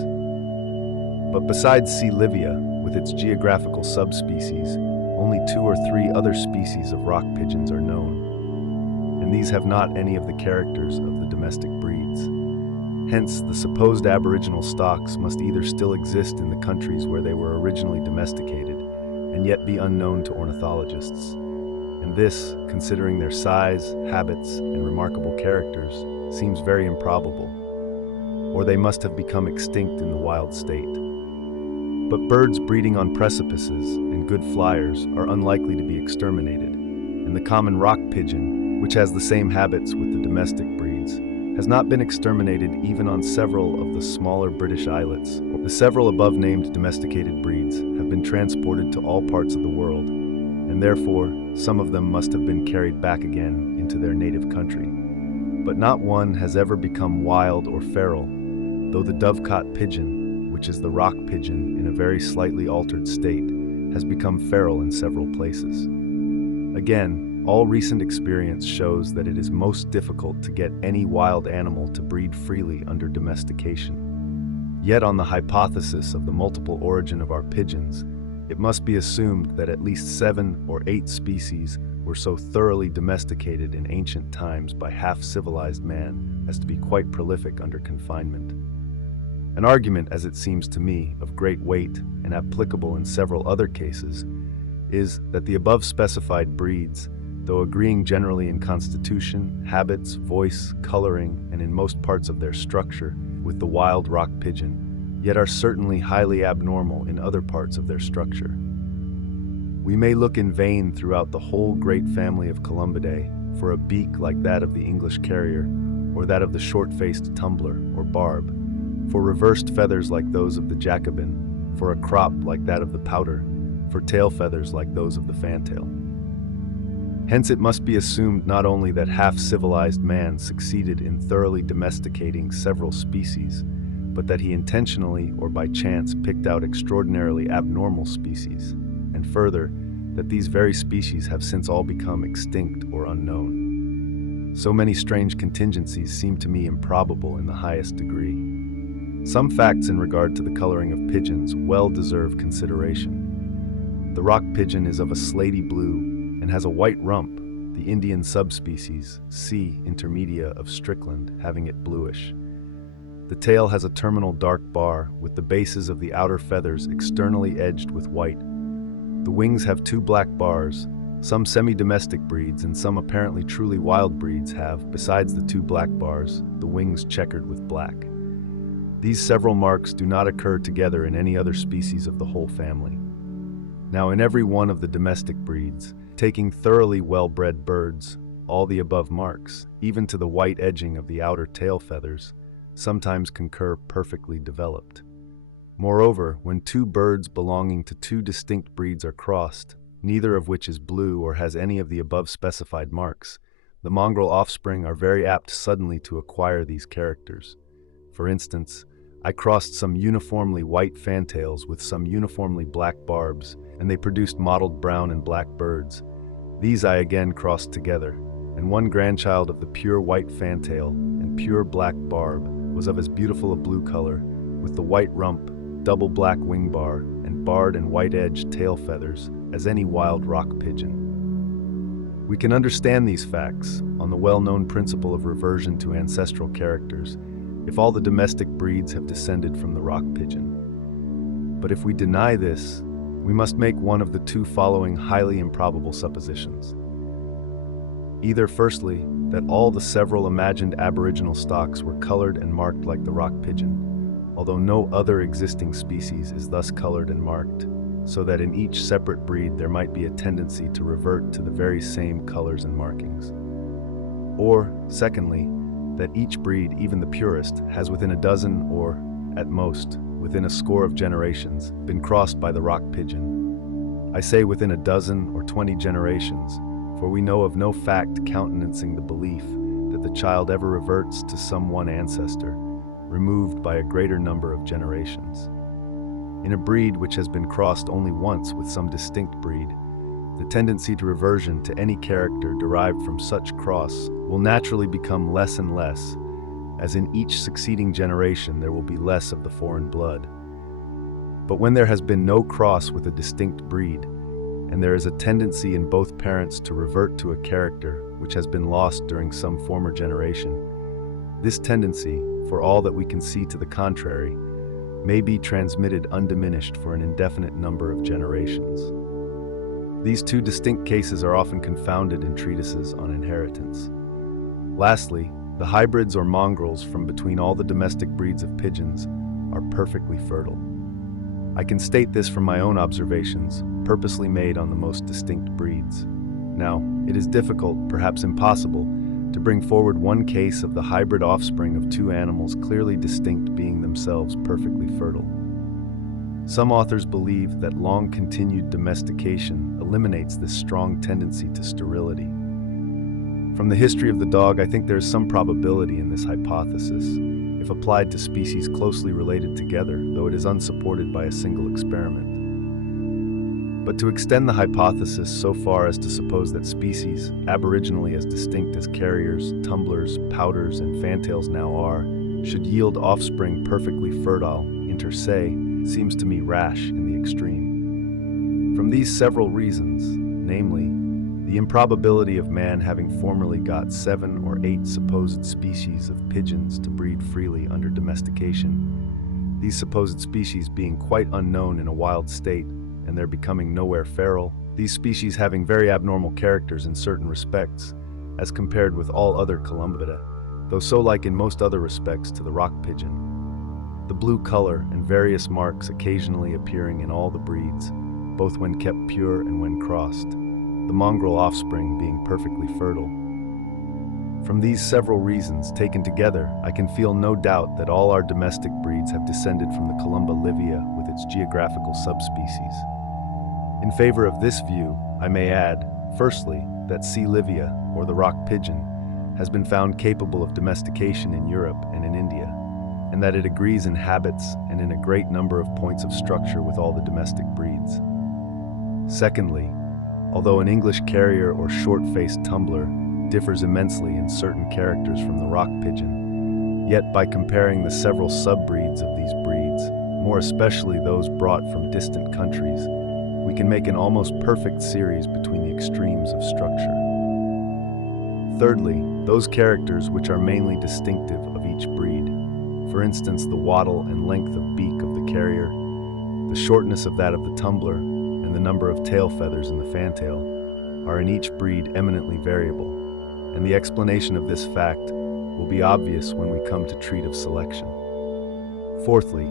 But besides C. livia, with its geographical subspecies, only 2 or 3 other species of rock pigeons are known, and these have not any of the characters of the domestic breeds. Hence, the supposed aboriginal stocks must either still exist in the countries where they were originally domesticated, and yet be unknown to ornithologists. And this, considering their size, habits, and remarkable characters, seems very improbable. Or they must have become extinct in the wild state. But birds breeding on precipices and good flyers are unlikely to be exterminated, and the common rock pigeon, which has the same habits with the domestic breeds, has not been exterminated even on several of the smaller British islets. The several above-named domesticated breeds have been transported to all parts of the world, and therefore some of them must have been carried back again into their native country. But not one has ever become wild or feral, though the dovecot pigeon, which is the rock pigeon in a very slightly altered state, has become feral in several places. Again, all recent experience shows that it is most difficult to get any wild animal to breed freely under domestication. Yet on the hypothesis of the multiple origin of our pigeons, it must be assumed that at least 7 or 8 species were so thoroughly domesticated in ancient times by half-civilized man as to be quite prolific under confinement. An argument, as it seems to me, of great weight and applicable in several other cases is that the above-specified breeds, though agreeing generally in constitution, habits, voice, coloring, and in most parts of their structure with the wild rock pigeon, yet are certainly highly abnormal in other parts of their structure. We may look in vain throughout the whole great family of Columbidae for a beak like that of the English carrier, or that of the short-faced tumbler or barb, for reversed feathers like those of the Jacobin, for a crop like that of the pouter, for tail feathers like those of the fantail. Hence it must be assumed not only that half-civilized man succeeded in thoroughly domesticating several species, but that he intentionally or by chance picked out extraordinarily abnormal species, and further, that these very species have since all become extinct or unknown. So many strange contingencies seem to me improbable in the highest degree. Some facts in regard to the coloring of pigeons well deserve consideration. The rock pigeon is of a slaty blue and has a white rump, the Indian subspecies C. intermedia of Strickland having it bluish. The tail has a terminal dark bar with the bases of the outer feathers externally edged with white. The wings have 2 black bars. Some semi-domestic breeds and some apparently truly wild breeds have, besides the 2 black bars, the wings checkered with black. These several marks do not occur together in any other species of the whole family. Now, in every one of the domestic breeds, taking thoroughly well-bred birds, all the above marks, even to the white edging of the outer tail feathers, sometimes concur perfectly developed. Moreover, when 2 birds belonging to 2 distinct breeds are crossed, neither of which is blue or has any of the above specified marks, the mongrel offspring are very apt suddenly to acquire these characters. For instance, I crossed some uniformly white fantails with some uniformly black barbs, and they produced mottled brown and black birds. These I again crossed together, and one grandchild of the pure white fantail and pure black barb was of as beautiful a blue color, with the white rump, double black wing bar, and barred and white-edged tail feathers, as any wild rock pigeon. We can understand these facts on the well-known principle of reversion to ancestral characters if all the domestic breeds have descended from the rock pigeon. But if we deny this, we must make one of the 2 following highly improbable suppositions. Either, firstly, that all the several imagined aboriginal stocks were colored and marked like the rock pigeon, although no other existing species is thus colored and marked, so that in each separate breed there might be a tendency to revert to the very same colors and markings. Or, secondly, that each breed, even the purest, has within a dozen or, at most, within a score of generations, been crossed by the rock pigeon. I say within a dozen or 20 generations, for we know of no fact countenancing the belief that the child ever reverts to some one ancestor, removed by a greater number of generations. In a breed which has been crossed only once with some distinct breed, the tendency to reversion to any character derived from such cross will naturally become less and less, as in each succeeding generation there will be less of the foreign blood. But when there has been no cross with a distinct breed, and there is a tendency in both parents to revert to a character which has been lost during some former generation, this tendency, for all that we can see to the contrary, may be transmitted undiminished for an indefinite number of generations. These 2 distinct cases are often confounded in treatises on inheritance. Lastly, the hybrids or mongrels from between all the domestic breeds of pigeons are perfectly fertile. I can state this from my own observations, purposely made on the most distinct breeds. Now, it is difficult, perhaps impossible, to bring forward one case of the hybrid offspring of 2 animals clearly distinct being themselves perfectly fertile. Some authors believe that long-continued domestication eliminates this strong tendency to sterility. From the history of the dog, I think there is some probability in this hypothesis, if applied to species closely related together, though it is unsupported by a single experiment. But to extend the hypothesis so far as to suppose that species, aboriginally as distinct as carriers, tumblers, pouters, and fantails now are, should yield offspring perfectly fertile, inter se, seems to me rash in the extreme. From these several reasons, namely, the improbability of man having formerly got 7 or 8 supposed species of pigeons to breed freely under domestication, these supposed species being quite unknown in a wild state, and their becoming nowhere feral, these species having very abnormal characters in certain respects, as compared with all other columbida, though so like in most other respects to the rock pigeon. The blue color and various marks occasionally appearing in all the breeds, both when kept pure and when crossed, the mongrel offspring being perfectly fertile. From these several reasons taken together, I can feel no doubt that all our domestic breeds have descended from the Columba livia with its geographical subspecies. In favor of this view, I may add, firstly, that C. livia, or the rock pigeon, has been found capable of domestication in Europe and in India, and that it agrees in habits and in a great number of points of structure with all the domestic breeds. Secondly, although an English carrier or short-faced tumbler differs immensely in certain characters from the rock pigeon. Yet by comparing the several subbreeds of these breeds, more especially those brought from distant countries, we can make an almost perfect series between the extremes of structure. Thirdly, those characters which are mainly distinctive of each breed, for instance the wattle and length of beak of the carrier, the shortness of that of the tumbler, and the number of tail feathers in the fantail, are in each breed eminently variable, and the explanation of this fact will be obvious when we come to treat of selection. Fourthly,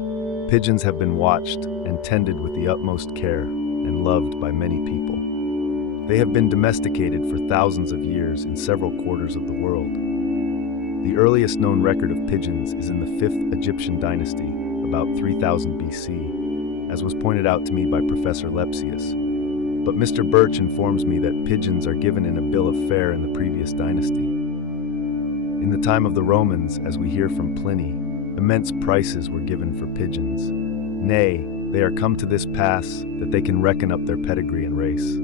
pigeons have been watched and tended with the utmost care and loved by many people. They have been domesticated for thousands of years in several quarters of the world. The earliest known record of pigeons is in the 5th Egyptian dynasty, about 3000 BC, as was pointed out to me by Professor Lepsius. But Mr. Birch informs me that pigeons are given in a bill of fare in the previous dynasty. In the time of the Romans, as we hear from Pliny, immense prices were given for pigeons. Nay, they are come to this pass that they can reckon up their pedigree and race.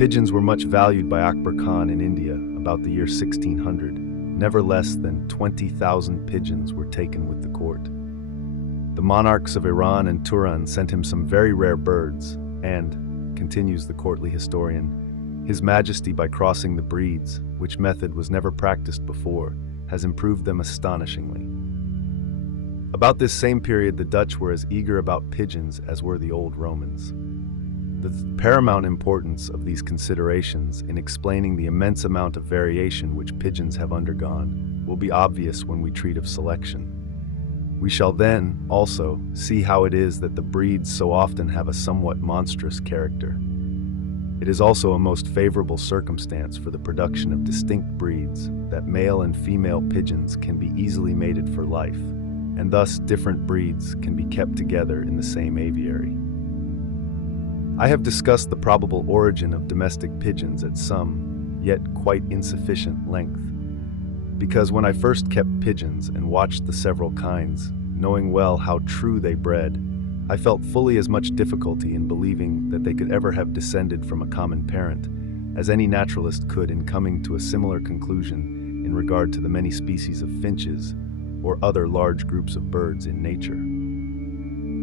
Pigeons were much valued by Akbar Khan in India about the year 1600. Never less than 20,000 pigeons were taken with the court. The monarchs of Iran and Turan sent him some very rare birds, and, continues the courtly historian, His Majesty, by crossing the breeds, which method was never practiced before, has improved them astonishingly. About this same period, the Dutch were as eager about pigeons as were the old Romans. The paramount importance of these considerations in explaining the immense amount of variation which pigeons have undergone will be obvious when we treat of selection. We shall then, also, see how it is that the breeds so often have a somewhat monstrous character. It is also a most favorable circumstance for the production of distinct breeds that male and female pigeons can be easily mated for life, and thus different breeds can be kept together in the same aviary. I have discussed the probable origin of domestic pigeons at some, yet quite insufficient length, because when I first kept pigeons and watched the several kinds, knowing well how true they bred, I felt fully as much difficulty in believing that they could ever have descended from a common parent, as any naturalist could in coming to a similar conclusion in regard to the many species of finches or other large groups of birds in nature.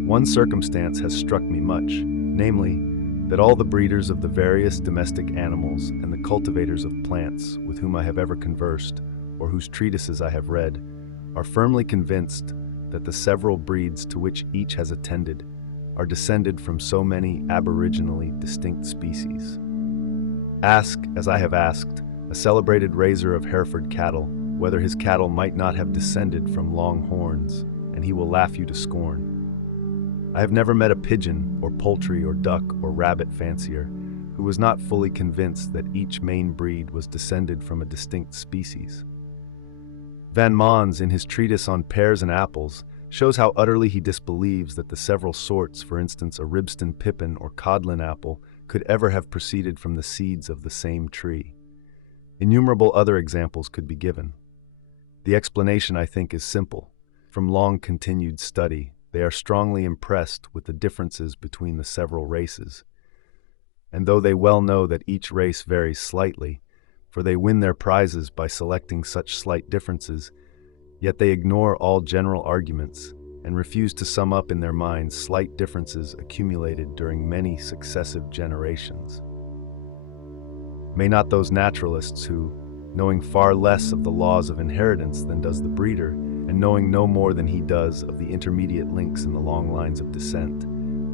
One circumstance has struck me much, namely, that all the breeders of the various domestic animals and the cultivators of plants with whom I have ever conversed, or whose treatises I have read, are firmly convinced that the several breeds to which each has attended are descended from so many aboriginally distinct species. Ask, as I have asked, a celebrated raiser of Hereford cattle whether his cattle might not have descended from long horns, and he will laugh you to scorn. I have never met a pigeon or poultry or duck or rabbit fancier who was not fully convinced that each main breed was descended from a distinct species. Van Mons, in his treatise on pears and apples, shows how utterly he disbelieves that the several sorts, for instance a Ribston pippin or codlin apple, could ever have proceeded from the seeds of the same tree. Innumerable other examples could be given. The explanation, I think, is simple. From long continued study, they are strongly impressed with the differences between the several races. And though they well know that each race varies slightly, for they win their prizes by selecting such slight differences, yet they ignore all general arguments and refuse to sum up in their minds slight differences accumulated during many successive generations. May not those naturalists who, knowing far less of the laws of inheritance than does the breeder, and knowing no more than he does of the intermediate links in the long lines of descent,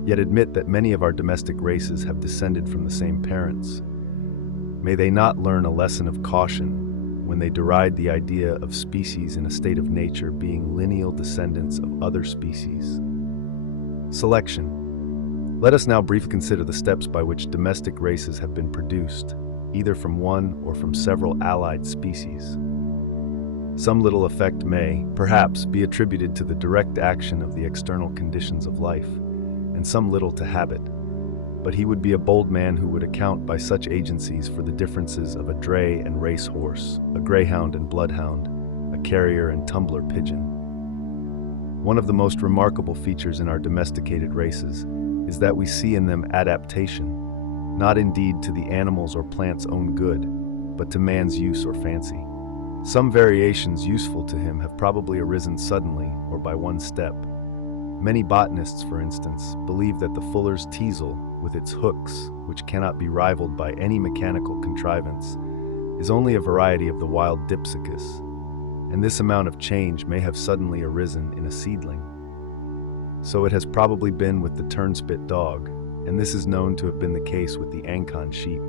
yet admit that many of our domestic races have descended from the same parents, may they not learn a lesson of caution when they deride the idea of species in a state of nature being lineal descendants of other species? Selection. Let us now briefly consider the steps by which domestic races have been produced, either from one or from several allied species. Some little effect may, perhaps, be attributed to the direct action of the external conditions of life, and some little to habit. But he would be a bold man who would account by such agencies for the differences of a dray and race horse, a greyhound and bloodhound, a carrier and tumbler pigeon. One of the most remarkable features in our domesticated races is that we see in them adaptation, not indeed to the animal's or plant's own good, but to man's use or fancy. Some variations useful to him have probably arisen suddenly or by one step. Many botanists, for instance, believe that the fuller's teasel, with its hooks, which cannot be rivaled by any mechanical contrivance, is only a variety of the wild dipsacus, and this amount of change may have suddenly arisen in a seedling. So it has probably been with the turnspit dog, and this is known to have been the case with the Ancon sheep.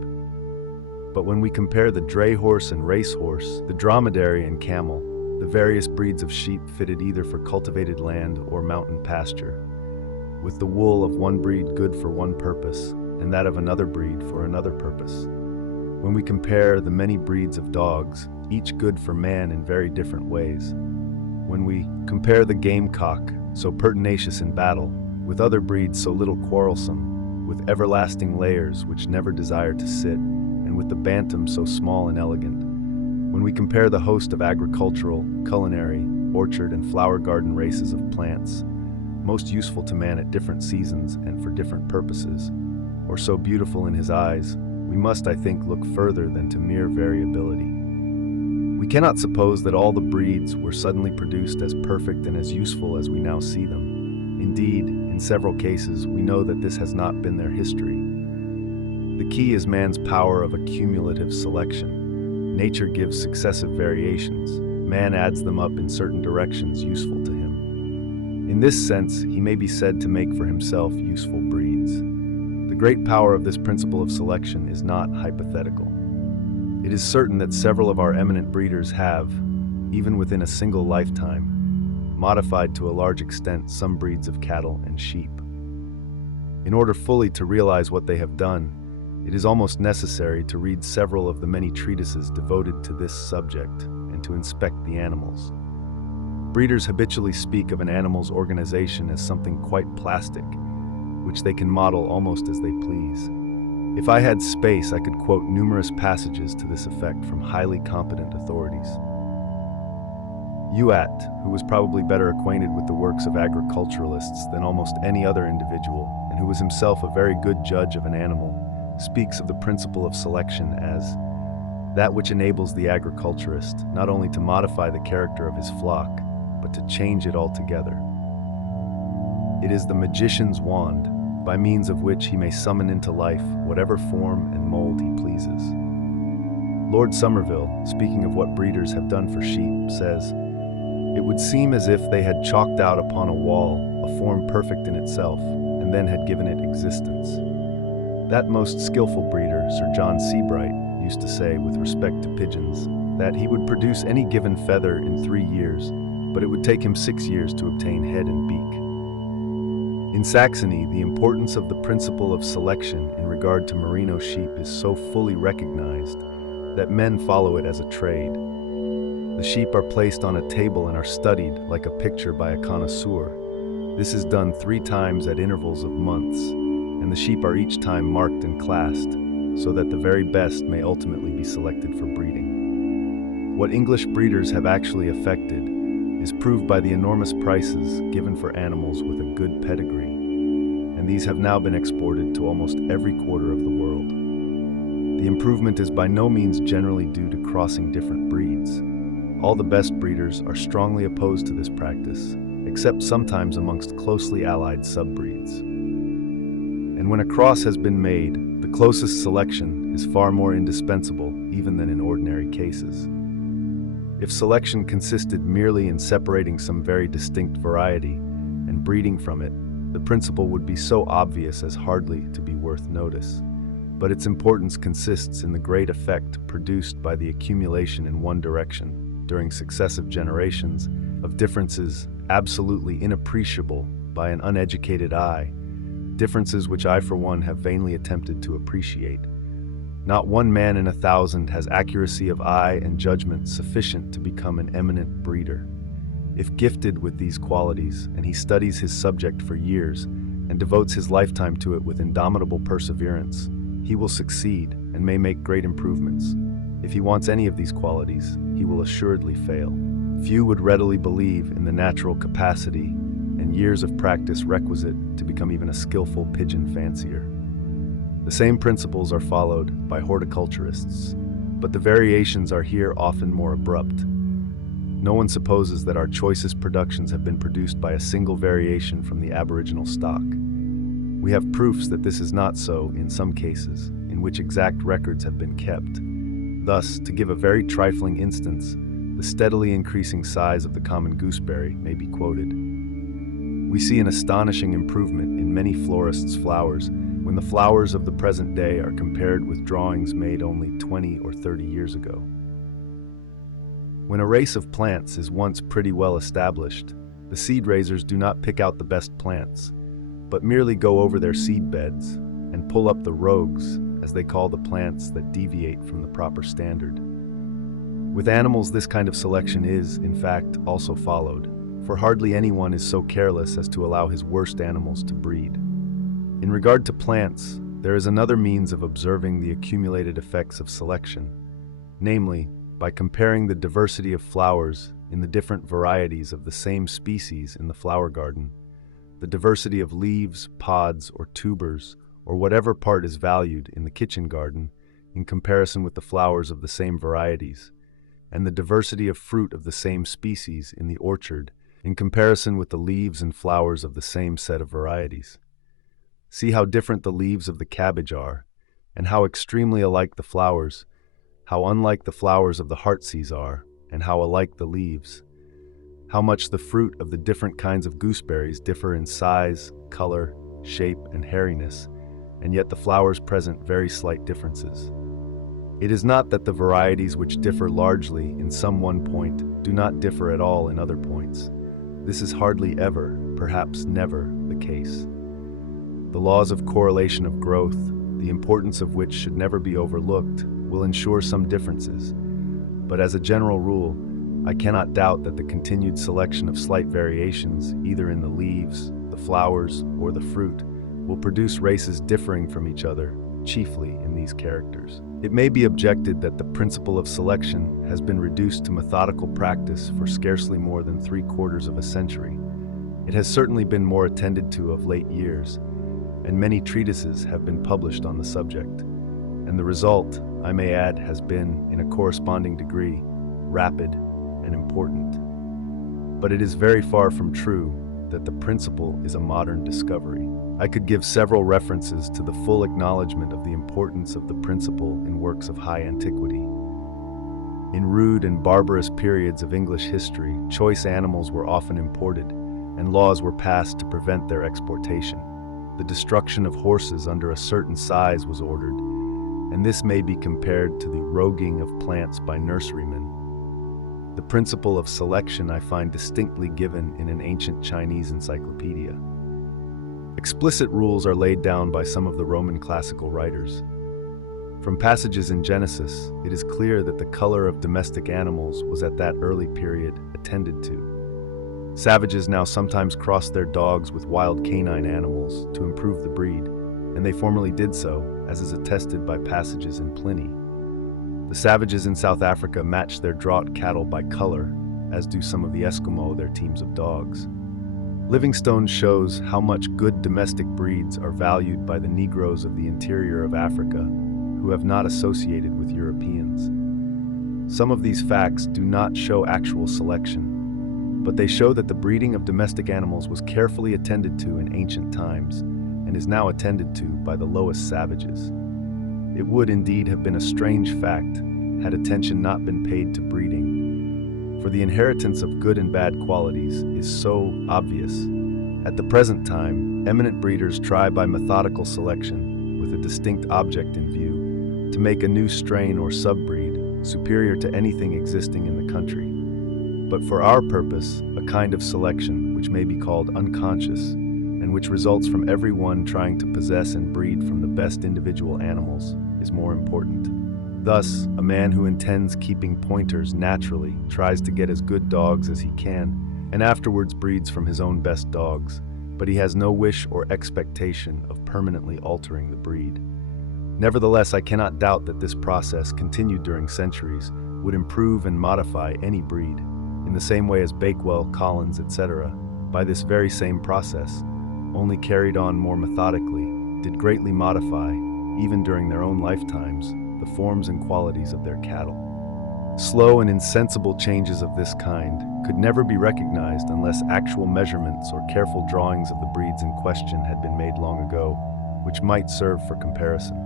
But when we compare the dray horse and racehorse, the dromedary and camel, the various breeds of sheep fitted either for cultivated land or mountain pasture, with the wool of one breed good for one purpose, and that of another breed for another purpose. When we compare the many breeds of dogs, each good for man in very different ways. When we compare the gamecock, so pertinacious in battle, with other breeds so little quarrelsome, with everlasting layers which never desire to sit, and with the bantam so small and elegant. When we compare the host of agricultural, culinary, orchard, and flower garden races of plants, most useful to man at different seasons and for different purposes, or so beautiful in his eyes, we must, I think, look further than to mere variability. We cannot suppose that all the breeds were suddenly produced as perfect and as useful as we now see them. Indeed, in several cases, we know that this has not been their history. The key is man's power of accumulative selection. Nature gives successive variations. Man adds them up in certain directions useful to him. In this sense, he may be said to make for himself useful breeds. The great power of this principle of selection is not hypothetical. It is certain that several of our eminent breeders have, even within a single lifetime, modified to a large extent some breeds of cattle and sheep. In order fully to realize what they have done, it is almost necessary to read several of the many treatises devoted to this subject and to inspect the animals. Breeders habitually speak of an animal's organization as something quite plastic, which they can model almost as they please. If I had space, I could quote numerous passages to this effect from highly competent authorities. Youatt, who was probably better acquainted with the works of agriculturalists than almost any other individual, and who was himself a very good judge of an animal, speaks of the principle of selection as that which enables the agriculturist not only to modify the character of his flock, but to change it altogether. It is the magician's wand, by means of which he may summon into life whatever form and mold he pleases. Lord Somerville, speaking of what breeders have done for sheep, says, "It would seem as if they had chalked out upon a wall a form perfect in itself, and then had given it existence." That most skillful breeder, Sir John Seabright, used to say with respect to pigeons, that he would produce any given feather in 3 years, but it would take him 6 years to obtain head and beak. In Saxony, the importance of the principle of selection in regard to merino sheep is so fully recognized that men follow it as a trade. The sheep are placed on a table and are studied like a picture by a connoisseur. This is done 3 times at intervals of months, and the sheep are each time marked and classed, so that the very best may ultimately be selected for breeding. What English breeders have actually effected is proved by the enormous prices given for animals with a good pedigree, and these have now been exported to almost every quarter of the world. The improvement is by no means generally due to crossing different breeds. All the best breeders are strongly opposed to this practice, except sometimes amongst closely allied subbreeds. And when a cross has been made, the closest selection is far more indispensable even than in ordinary cases. If selection consisted merely in separating some very distinct variety and breeding from it, the principle would be so obvious as hardly to be worth notice. But its importance consists in the great effect produced by the accumulation in one direction, during successive generations, of differences absolutely inappreciable by an uneducated eye, differences which I for one have vainly attempted to appreciate. Not one man in 1,000 has accuracy of eye and judgment sufficient to become an eminent breeder. If gifted with these qualities, and he studies his subject for years, and devotes his lifetime to it with indomitable perseverance, he will succeed and may make great improvements. If he wants any of these qualities, he will assuredly fail. Few would readily believe in the natural capacity and years of practice requisite to become even a skillful pigeon fancier. The same principles are followed by horticulturists. but the variations are here often more abrupt. No one supposes that our choicest productions have been produced by a single variation from the aboriginal stock. We have proofs that this is not so in some cases, in which exact records have been kept. Thus, to give a very trifling instance, the steadily increasing size of the common gooseberry may be quoted. We see an astonishing improvement in many florists' flowers when the flowers of the present day are compared with drawings made only 20 or 30 years ago. When a race of plants is once pretty well established, the seed raisers do not pick out the best plants, but merely go over their seed beds and pull up the rogues, as they call the plants that deviate from the proper standard. With animals, this kind of selection is, in fact, also followed, for hardly anyone is so careless as to allow his worst animals to breed. In regard to plants, there is another means of observing the accumulated effects of selection, namely, by comparing the diversity of flowers in the different varieties of the same species in the flower garden, the diversity of leaves, pods, or tubers, or whatever part is valued in the kitchen garden in comparison with the flowers of the same varieties, and the diversity of fruit of the same species in the orchard in comparison with the leaves and flowers of the same set of varieties. See how different the leaves of the cabbage are, and how extremely alike the flowers, how unlike the flowers of the heartsease are, and how alike the leaves. How much the fruit of the different kinds of gooseberries differ in size, color, shape, and hairiness, and yet the flowers present very slight differences. It is not that the varieties which differ largely in some one point do not differ at all in other points. This is hardly ever, perhaps never, the case. The laws of correlation of growth, the importance of which should never be overlooked, will ensure some differences, but as a general rule, I cannot doubt that the continued selection of slight variations, either in the leaves, the flowers, or the fruit, will produce races differing from each other, chiefly in these characters. It may be objected that the principle of selection has been reduced to methodical practice for scarcely more than 3/4 of a century. It has certainly been more attended to of late years, and many treatises have been published on the subject, and the result, I may add, has been, in a corresponding degree, rapid and important. But it is very far from true that the principle is a modern discovery. I could give several references to the full acknowledgement of the importance of the principle in works of high antiquity. In rude and barbarous periods of English history, choice animals were often imported, and laws were passed to prevent their exportation. The destruction of horses under a certain size was ordered, and this may be compared to the roguing of plants by nurserymen. The principle of selection I find distinctly given in an ancient Chinese encyclopedia. Explicit rules are laid down by some of the Roman classical writers. From passages in Genesis, it is clear that the color of domestic animals was at that early period attended to. Savages now sometimes cross their dogs with wild canine animals to improve the breed, and they formerly did so, as is attested by passages in Pliny. The savages in South Africa match their draught cattle by color, as do some of the Eskimo their teams of dogs. Livingstone shows how much good domestic breeds are valued by the Negroes of the interior of Africa, who have not associated with Europeans. Some of these facts do not show actual selection, but they show that the breeding of domestic animals was carefully attended to in ancient times, and is now attended to by the lowest savages. It would indeed have been a strange fact had attention not been paid to breeding, for the inheritance of good and bad qualities is so obvious. At the present time, eminent breeders try by methodical selection, with a distinct object in view, to make a new strain or subbreed superior to anything existing in the country. But for our purpose, a kind of selection which may be called unconscious, and which results from every one trying to possess and breed from the best individual animals, is more important. Thus, a man who intends keeping pointers naturally tries to get as good dogs as he can, and afterwards breeds from his own best dogs, but he has no wish or expectation of permanently altering the breed. Nevertheless, I cannot doubt that this process, continued during centuries, would improve and modify any breed, in the same way as Bakewell, Collins, etc., by this very same process, only carried on more methodically, did greatly modify, even during their own lifetimes, the forms and qualities of their cattle. Slow and insensible changes of this kind could never be recognized unless actual measurements or careful drawings of the breeds in question had been made long ago, which might serve for comparison.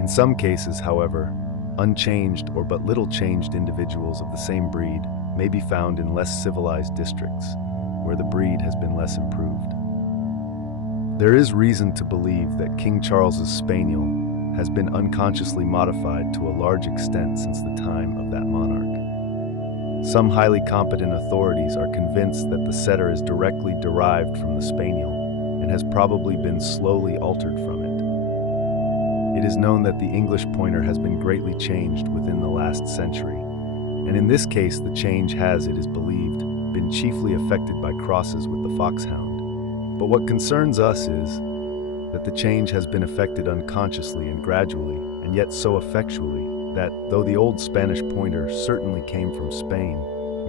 In some cases, however, unchanged or but little changed individuals of the same breed may be found in less civilized districts, where the breed has been less improved. There is reason to believe that King Charles's Spaniel has been unconsciously modified to a large extent since the time of that monarch. Some highly competent authorities are convinced that the setter is directly derived from the Spaniel and has probably been slowly altered from it. It is known that the English Pointer has been greatly changed within the last century, and in this case the change has, it is believed, been chiefly affected by crosses with the foxhound. But what concerns us is that the change has been effected unconsciously and gradually, and yet so effectually that, though the old Spanish Pointer certainly came from Spain,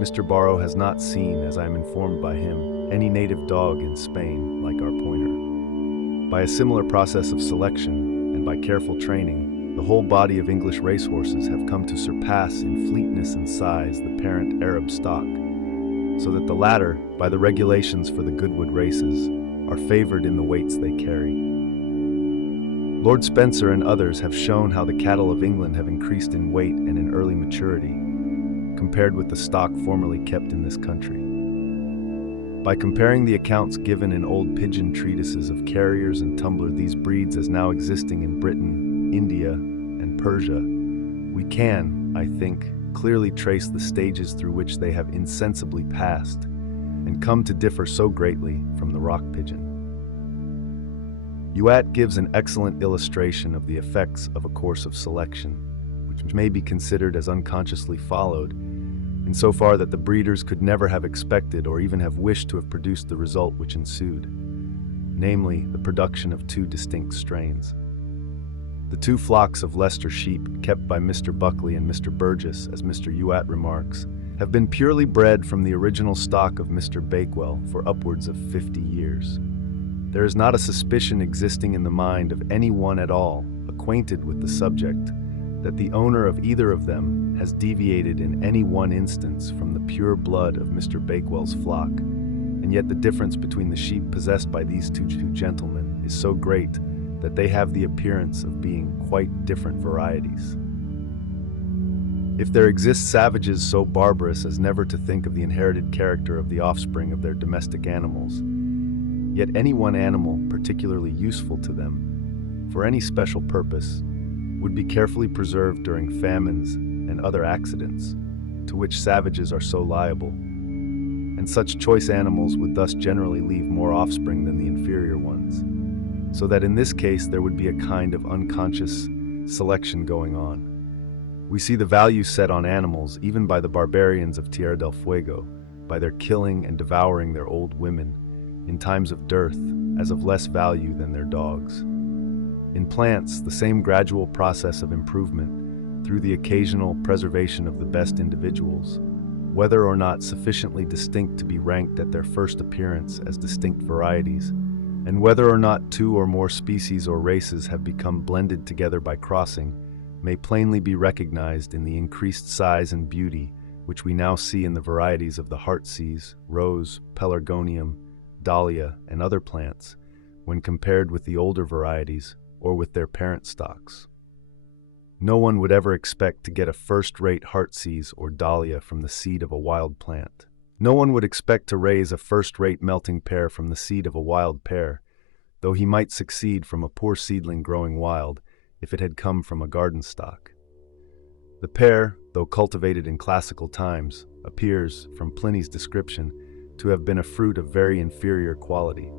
Mr. Barrow has not seen, as I am informed by him, any native dog in Spain like our Pointer. By a similar process of selection, and by careful training, the whole body of English racehorses have come to surpass in fleetness and size the parent Arab stock, so that the latter, by the regulations for the Goodwood races, are favored in the weights they carry. Lord Spencer and others have shown how the cattle of England have increased in weight and in early maturity, compared with the stock formerly kept in this country. By comparing the accounts given in old pigeon treatises of carriers and tumbler these breeds as now existing in Britain, India, and Persia, we can, I think, clearly trace the stages through which they have insensibly passed, and come to differ so greatly from the rock pigeon. Youatt gives an excellent illustration of the effects of a course of selection, which may be considered as unconsciously followed, insofar that the breeders could never have expected or even have wished to have produced the result which ensued, namely the production of two distinct strains. The two flocks of Leicester sheep kept by Mr. Buckley and Mr. Burgess, as Mr. Youatt remarks, have been purely bred from the original stock of Mr. Bakewell for upwards of 50 years. There is not a suspicion existing in the mind of any one at all acquainted with the subject that the owner of either of them has deviated in any one instance from the pure blood of Mr. Bakewell's flock, and yet the difference between the sheep possessed by these two gentlemen is so great that they have the appearance of being quite different varieties. If there exist savages so barbarous as never to think of the inherited character of the offspring of their domestic animals, yet any one animal particularly useful to them, for any special purpose, would be carefully preserved during famines and other accidents, to which savages are so liable, and such choice animals would thus generally leave more offspring than the inferior ones, so that in this case there would be a kind of unconscious selection going on. We see the value set on animals even by the barbarians of Tierra del Fuego, by their killing and devouring their old women, in times of dearth, as of less value than their dogs. In plants, the same gradual process of improvement, through the occasional preservation of the best individuals, whether or not sufficiently distinct to be ranked at their first appearance as distinct varieties, and whether or not two or more species or races have become blended together by crossing, may plainly be recognized in the increased size and beauty which we now see in the varieties of the heartsease, rose, pelargonium, dahlia, and other plants, when compared with the older varieties or with their parent stocks. No one would ever expect to get a first-rate heartsease or dahlia from the seed of a wild plant. No one would expect to raise a first-rate melting pear from the seed of a wild pear, though he might succeed from a poor seedling growing wild if it had come from a garden stock. The pear, though cultivated in classical times, appears, from Pliny's description, to have been a fruit of very inferior quality.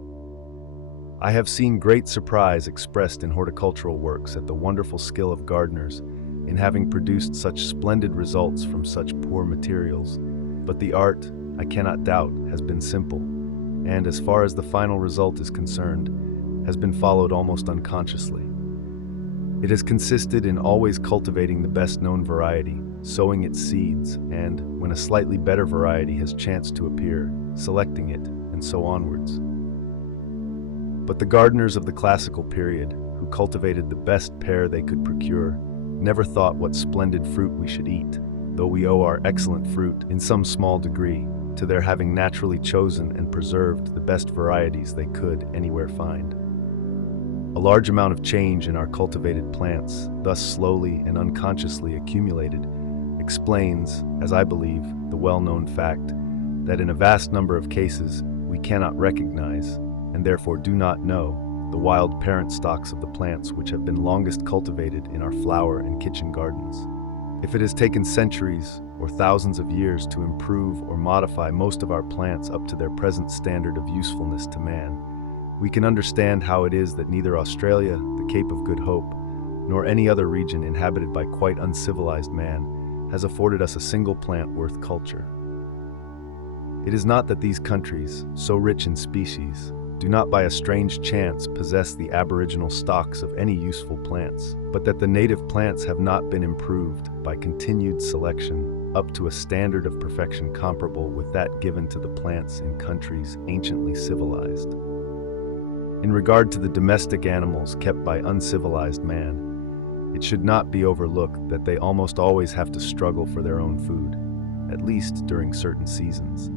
I have seen great surprise expressed in horticultural works at the wonderful skill of gardeners in having produced such splendid results from such poor materials, but the art, I cannot doubt, has been simple, and as far as the final result is concerned, has been followed almost unconsciously. It has consisted in always cultivating the best-known variety, sowing its seeds, and, when a slightly better variety has chanced to appear, selecting it, and so onwards. But the gardeners of the classical period, who cultivated the best pear they could procure, never thought what splendid fruit we should eat, though we owe our excellent fruit, in some small degree, to their having naturally chosen and preserved the best varieties they could anywhere find. A large amount of change in our cultivated plants, thus slowly and unconsciously accumulated, explains, as I believe, the well-known fact that in a vast number of cases we cannot recognize, and therefore do not know, the wild parent stocks of the plants which have been longest cultivated in our flower and kitchen gardens. If it has taken centuries or thousands of years to improve or modify most of our plants up to their present standard of usefulness to man, we can understand how it is that neither Australia, the Cape of Good Hope, nor any other region inhabited by quite uncivilized man has afforded us a single plant worth culture. It is not that these countries, so rich in species, do not by a strange chance possess the aboriginal stocks of any useful plants, but that the native plants have not been improved by continued selection up to a standard of perfection comparable with that given to the plants in countries anciently civilized. In regard to the domestic animals kept by uncivilized man, it should not be overlooked that they almost always have to struggle for their own food, at least during certain seasons.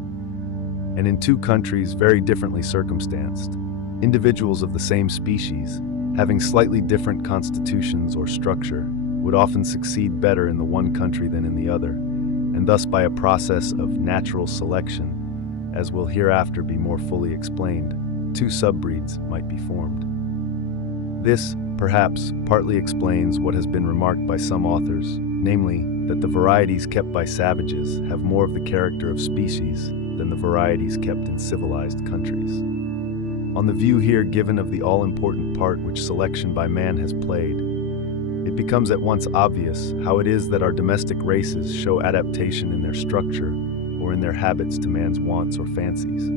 And in two countries very differently circumstanced, individuals of the same species, having slightly different constitutions or structure, would often succeed better in the one country than in the other, and thus by a process of natural selection, as will hereafter be more fully explained, two subbreeds might be formed. This, perhaps, partly explains what has been remarked by some authors, namely, that the varieties kept by savages have more of the character of species than the varieties kept in civilized countries. On the view here given of the all-important part which selection by man has played, it becomes at once obvious how it is that our domestic races show adaptation in their structure or in their habits to man's wants or fancies.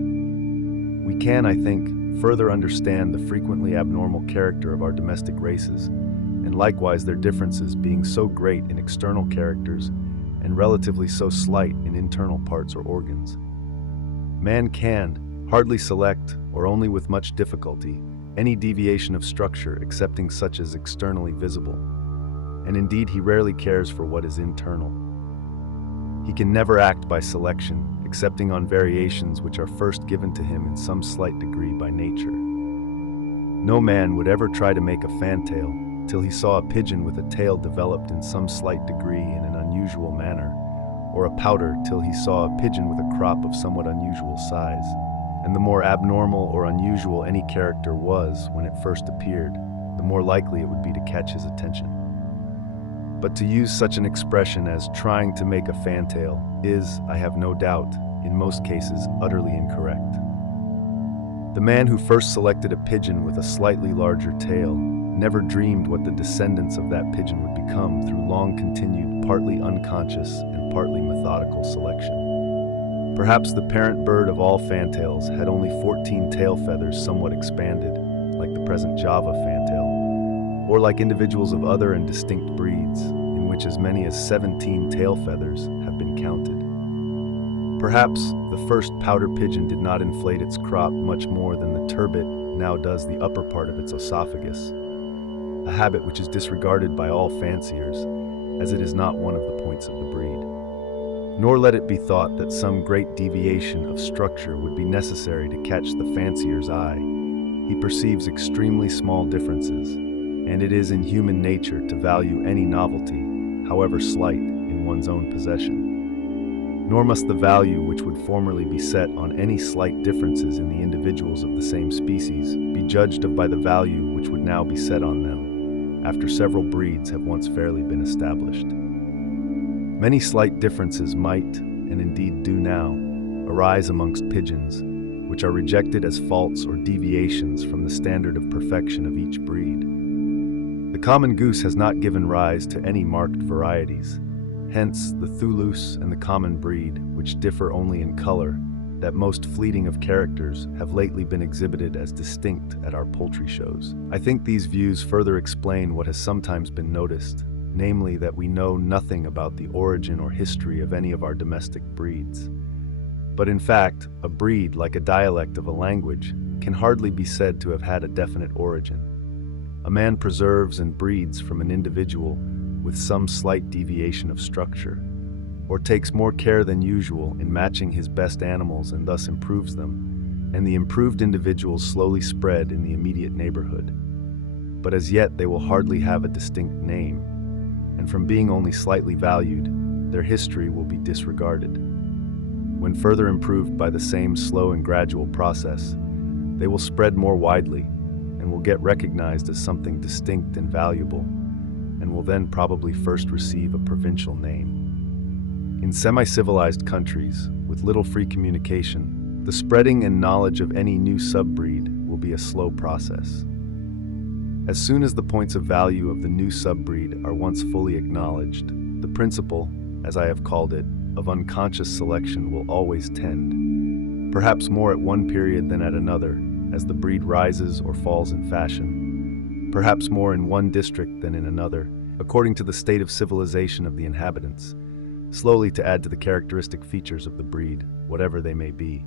We can, I think, further understand the frequently abnormal character of our domestic races, and likewise their differences being so great in external characters and relatively so slight in internal parts or organs. Man can hardly select, or only with much difficulty, any deviation of structure excepting such as externally visible, and indeed he rarely cares for what is internal. He can never act by selection, excepting on variations which are first given to him in some slight degree by nature. No man would ever try to make a fantail till he saw a pigeon with a tail developed in some slight degree in an unusual manner, or a pouter till he saw a pigeon with a crop of somewhat unusual size, and the more abnormal or unusual any character was when it first appeared, the more likely it would be to catch his attention. But to use such an expression as trying to make a fantail is, I have no doubt, in most cases utterly incorrect. The man who first selected a pigeon with a slightly larger tail never dreamed what the descendants of that pigeon would become through long-continued, partly unconscious and partly methodical selection. Perhaps the parent bird of all fantails had only 14 tail feathers somewhat expanded, like the present Java fantail, or like individuals of other and distinct breeds, in which as many as 17 tail feathers have been counted. Perhaps the first pouter pigeon did not inflate its crop much more than the turbot now does the upper part of its esophagus, a habit which is disregarded by all fanciers, as it is not one of the points of the breed. Nor let it be thought that some great deviation of structure would be necessary to catch the fancier's eye. He perceives extremely small differences, and it is in human nature to value any novelty, however slight, in one's own possession. Nor must the value which would formerly be set on any slight differences in the individuals of the same species be judged of by the value which would now be set on them, after several breeds have once fairly been established. Many slight differences might, and indeed do now, arise amongst pigeons, which are rejected as faults or deviations from the standard of perfection of each breed. The common goose has not given rise to any marked varieties. Hence, the Thulus and the common breed, which differ only in color, that most fleeting of characters, have lately been exhibited as distinct at our poultry shows. I think these views further explain what has sometimes been noticed, namely that we know nothing about the origin or history of any of our domestic breeds. But in fact, a breed, like a dialect of a language, can hardly be said to have had a definite origin. A man preserves and breeds from an individual with some slight deviation of structure, or takes more care than usual in matching his best animals and thus improves them, and the improved individuals slowly spread in the immediate neighborhood. But as yet they will hardly have a distinct name, and from being only slightly valued, their history will be disregarded. When further improved by the same slow and gradual process, they will spread more widely and will get recognized as something distinct and valuable, and will then probably first receive a provincial name. In semi-civilized countries, with little free communication, the spreading and knowledge of any new subbreed will be a slow process. As soon as the points of value of the new subbreed are once fully acknowledged, the principle, as I have called it, of unconscious selection will always tend, perhaps more at one period than at another, as the breed rises or falls in fashion, perhaps more in one district than in another, according to the state of civilization of the inhabitants, slowly to add to the characteristic features of the breed, whatever they may be.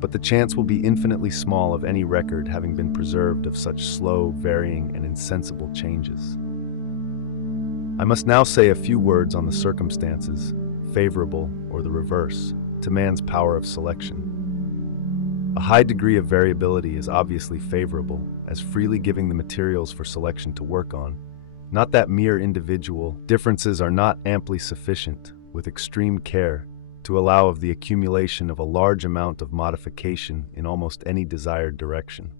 But the chance will be infinitely small of any record having been preserved of such slow, varying, and insensible changes. I must now say a few words on the circumstances, favorable or the reverse, to man's power of selection. A high degree of variability is obviously favorable, as freely giving the materials for selection to work on. Not that mere individual differences are not amply sufficient, with extreme care, to allow of the accumulation of a large amount of modification in almost any desired direction.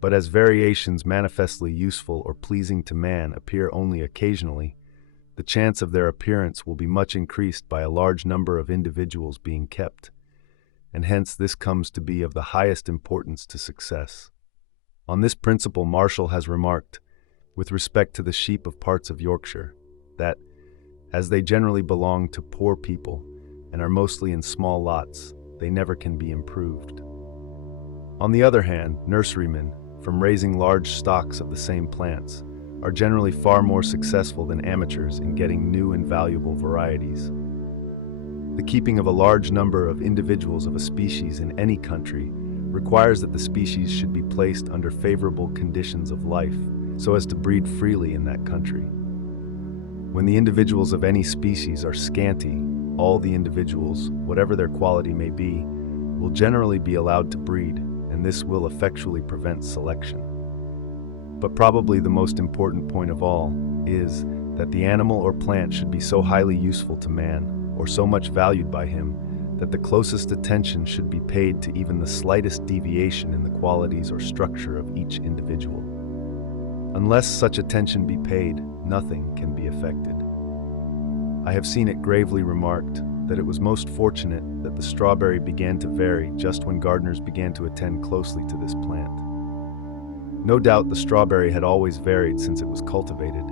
But as variations manifestly useful or pleasing to man appear only occasionally, the chance of their appearance will be much increased by a large number of individuals being kept, and hence this comes to be of the highest importance to success. On this principle Marshall has remarked, with respect to the sheep of parts of Yorkshire, that, as they generally belong to poor people and are mostly in small lots, they never can be improved. On the other hand, nurserymen, from raising large stocks of the same plants, are generally far more successful than amateurs in getting new and valuable varieties. The keeping of a large number of individuals of a species in any country requires that the species should be placed under favorable conditions of life, so as to breed freely in that country. When the individuals of any species are scanty, all the individuals, whatever their quality may be, will generally be allowed to breed, and this will effectually prevent selection. But probably the most important point of all is that the animal or plant should be so highly useful to man, or so much valued by him, that the closest attention should be paid to even the slightest deviation in the qualities or structure of each individual. Unless such attention be paid, nothing can be effected. I have seen it gravely remarked that it was most fortunate that the strawberry began to vary just when gardeners began to attend closely to this plant. No doubt the strawberry had always varied since it was cultivated,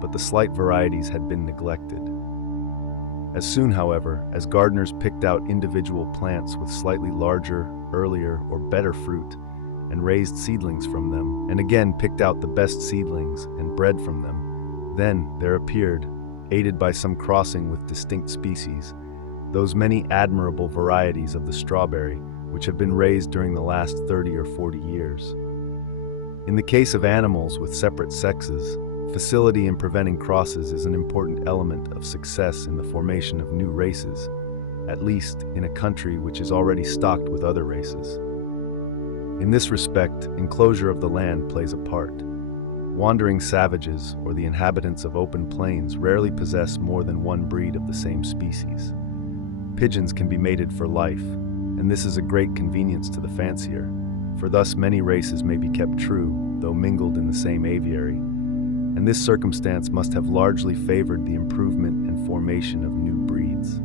but the slight varieties had been neglected. As soon, however, as gardeners picked out individual plants with slightly larger, earlier, or better fruit, and raised seedlings from them, and again picked out the best seedlings and bred from them, then there appeared, aided by some crossing with distinct species, those many admirable varieties of the strawberry which have been raised during the last 30 or 40 years. In the case of animals with separate sexes, facility in preventing crosses is an important element of success in the formation of new races, at least in a country which is already stocked with other races. In this respect, enclosure of the land plays a part. Wandering savages or the inhabitants of open plains rarely possess more than one breed of the same species. Pigeons can be mated for life, and this is a great convenience to the fancier, for thus many races may be kept true, though mingled in the same aviary, and this circumstance must have largely favored the improvement and formation of new breeds.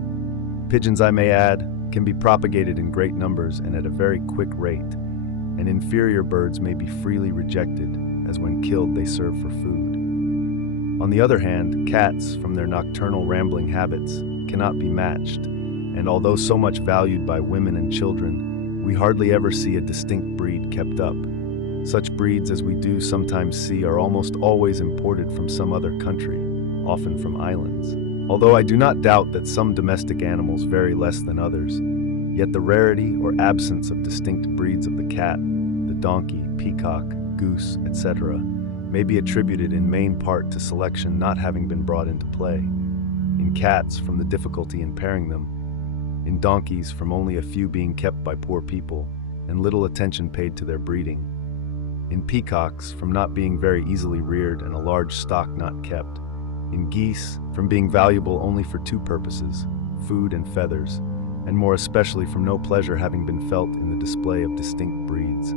Pigeons, I may add, can be propagated in great numbers and at a very quick rate, and inferior birds may be freely rejected, as when killed they serve for food. On the other hand, cats, from their nocturnal rambling habits, cannot be matched, and although so much valued by women and children, we hardly ever see a distinct breed kept up. Such breeds as we do sometimes see are almost always imported from some other country, often from islands. Although I do not doubt that some domestic animals vary less than others, yet the rarity or absence of distinct breeds of the cat, the donkey, peacock, goose, etc., may be attributed in main part to selection not having been brought into play. In cats, from the difficulty in pairing them. In donkeys, from only a few being kept by poor people, and little attention paid to their breeding. In peacocks, from not being very easily reared and a large stock not kept. In geese, from being valuable only for two purposes, food and feathers, and more especially from no pleasure having been felt in the display of distinct breeds.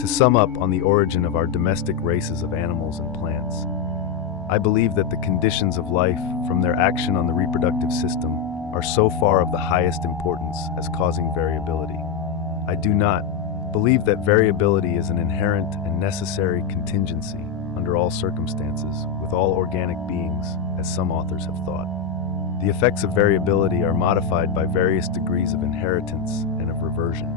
To sum up on the origin of our domestic races of animals and plants, I believe that the conditions of life, from their action on the reproductive system, are so far of the highest importance as causing variability. I do not believe that variability is an inherent and necessary contingency under all circumstances with all organic beings, as some authors have thought. The effects of variability are modified by various degrees of inheritance and of reversion.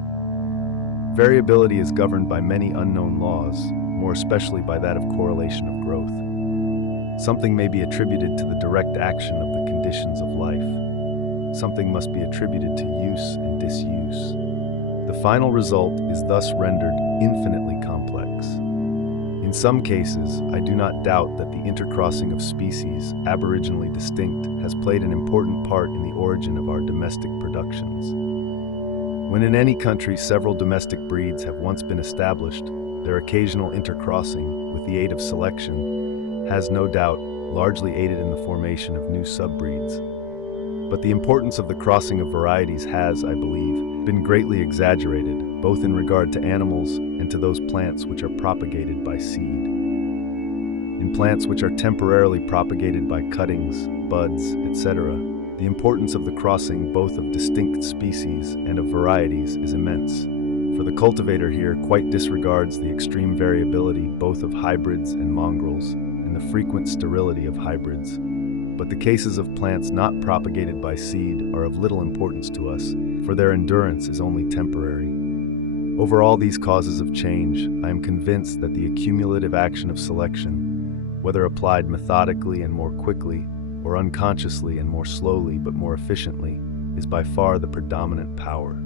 Variability is governed by many unknown laws, more especially by that of correlation of growth. Something may be attributed to the direct action of the conditions of life. Something must be attributed to use and disuse. The final result is thus rendered infinitely complex. In some cases, I do not doubt that the intercrossing of species aboriginally distinct has played an important part in the origin of our domestic productions. When in any country several domestic breeds have once been established, their occasional intercrossing, with the aid of selection, has no doubt largely aided in the formation of new subbreeds. But the importance of the crossing of varieties has, I believe, been greatly exaggerated, both in regard to animals and to those plants which are propagated by seed. In plants which are temporarily propagated by cuttings, buds, etc., the importance of the crossing both of distinct species and of varieties is immense, for the cultivator here quite disregards the extreme variability both of hybrids and mongrels, and the frequent sterility of hybrids. But the cases of plants not propagated by seed are of little importance to us, for their endurance is only temporary. Over all these causes of change, I am convinced that the accumulative action of selection, whether applied methodically and more quickly, or unconsciously and more slowly but more efficiently, is by far the predominant power.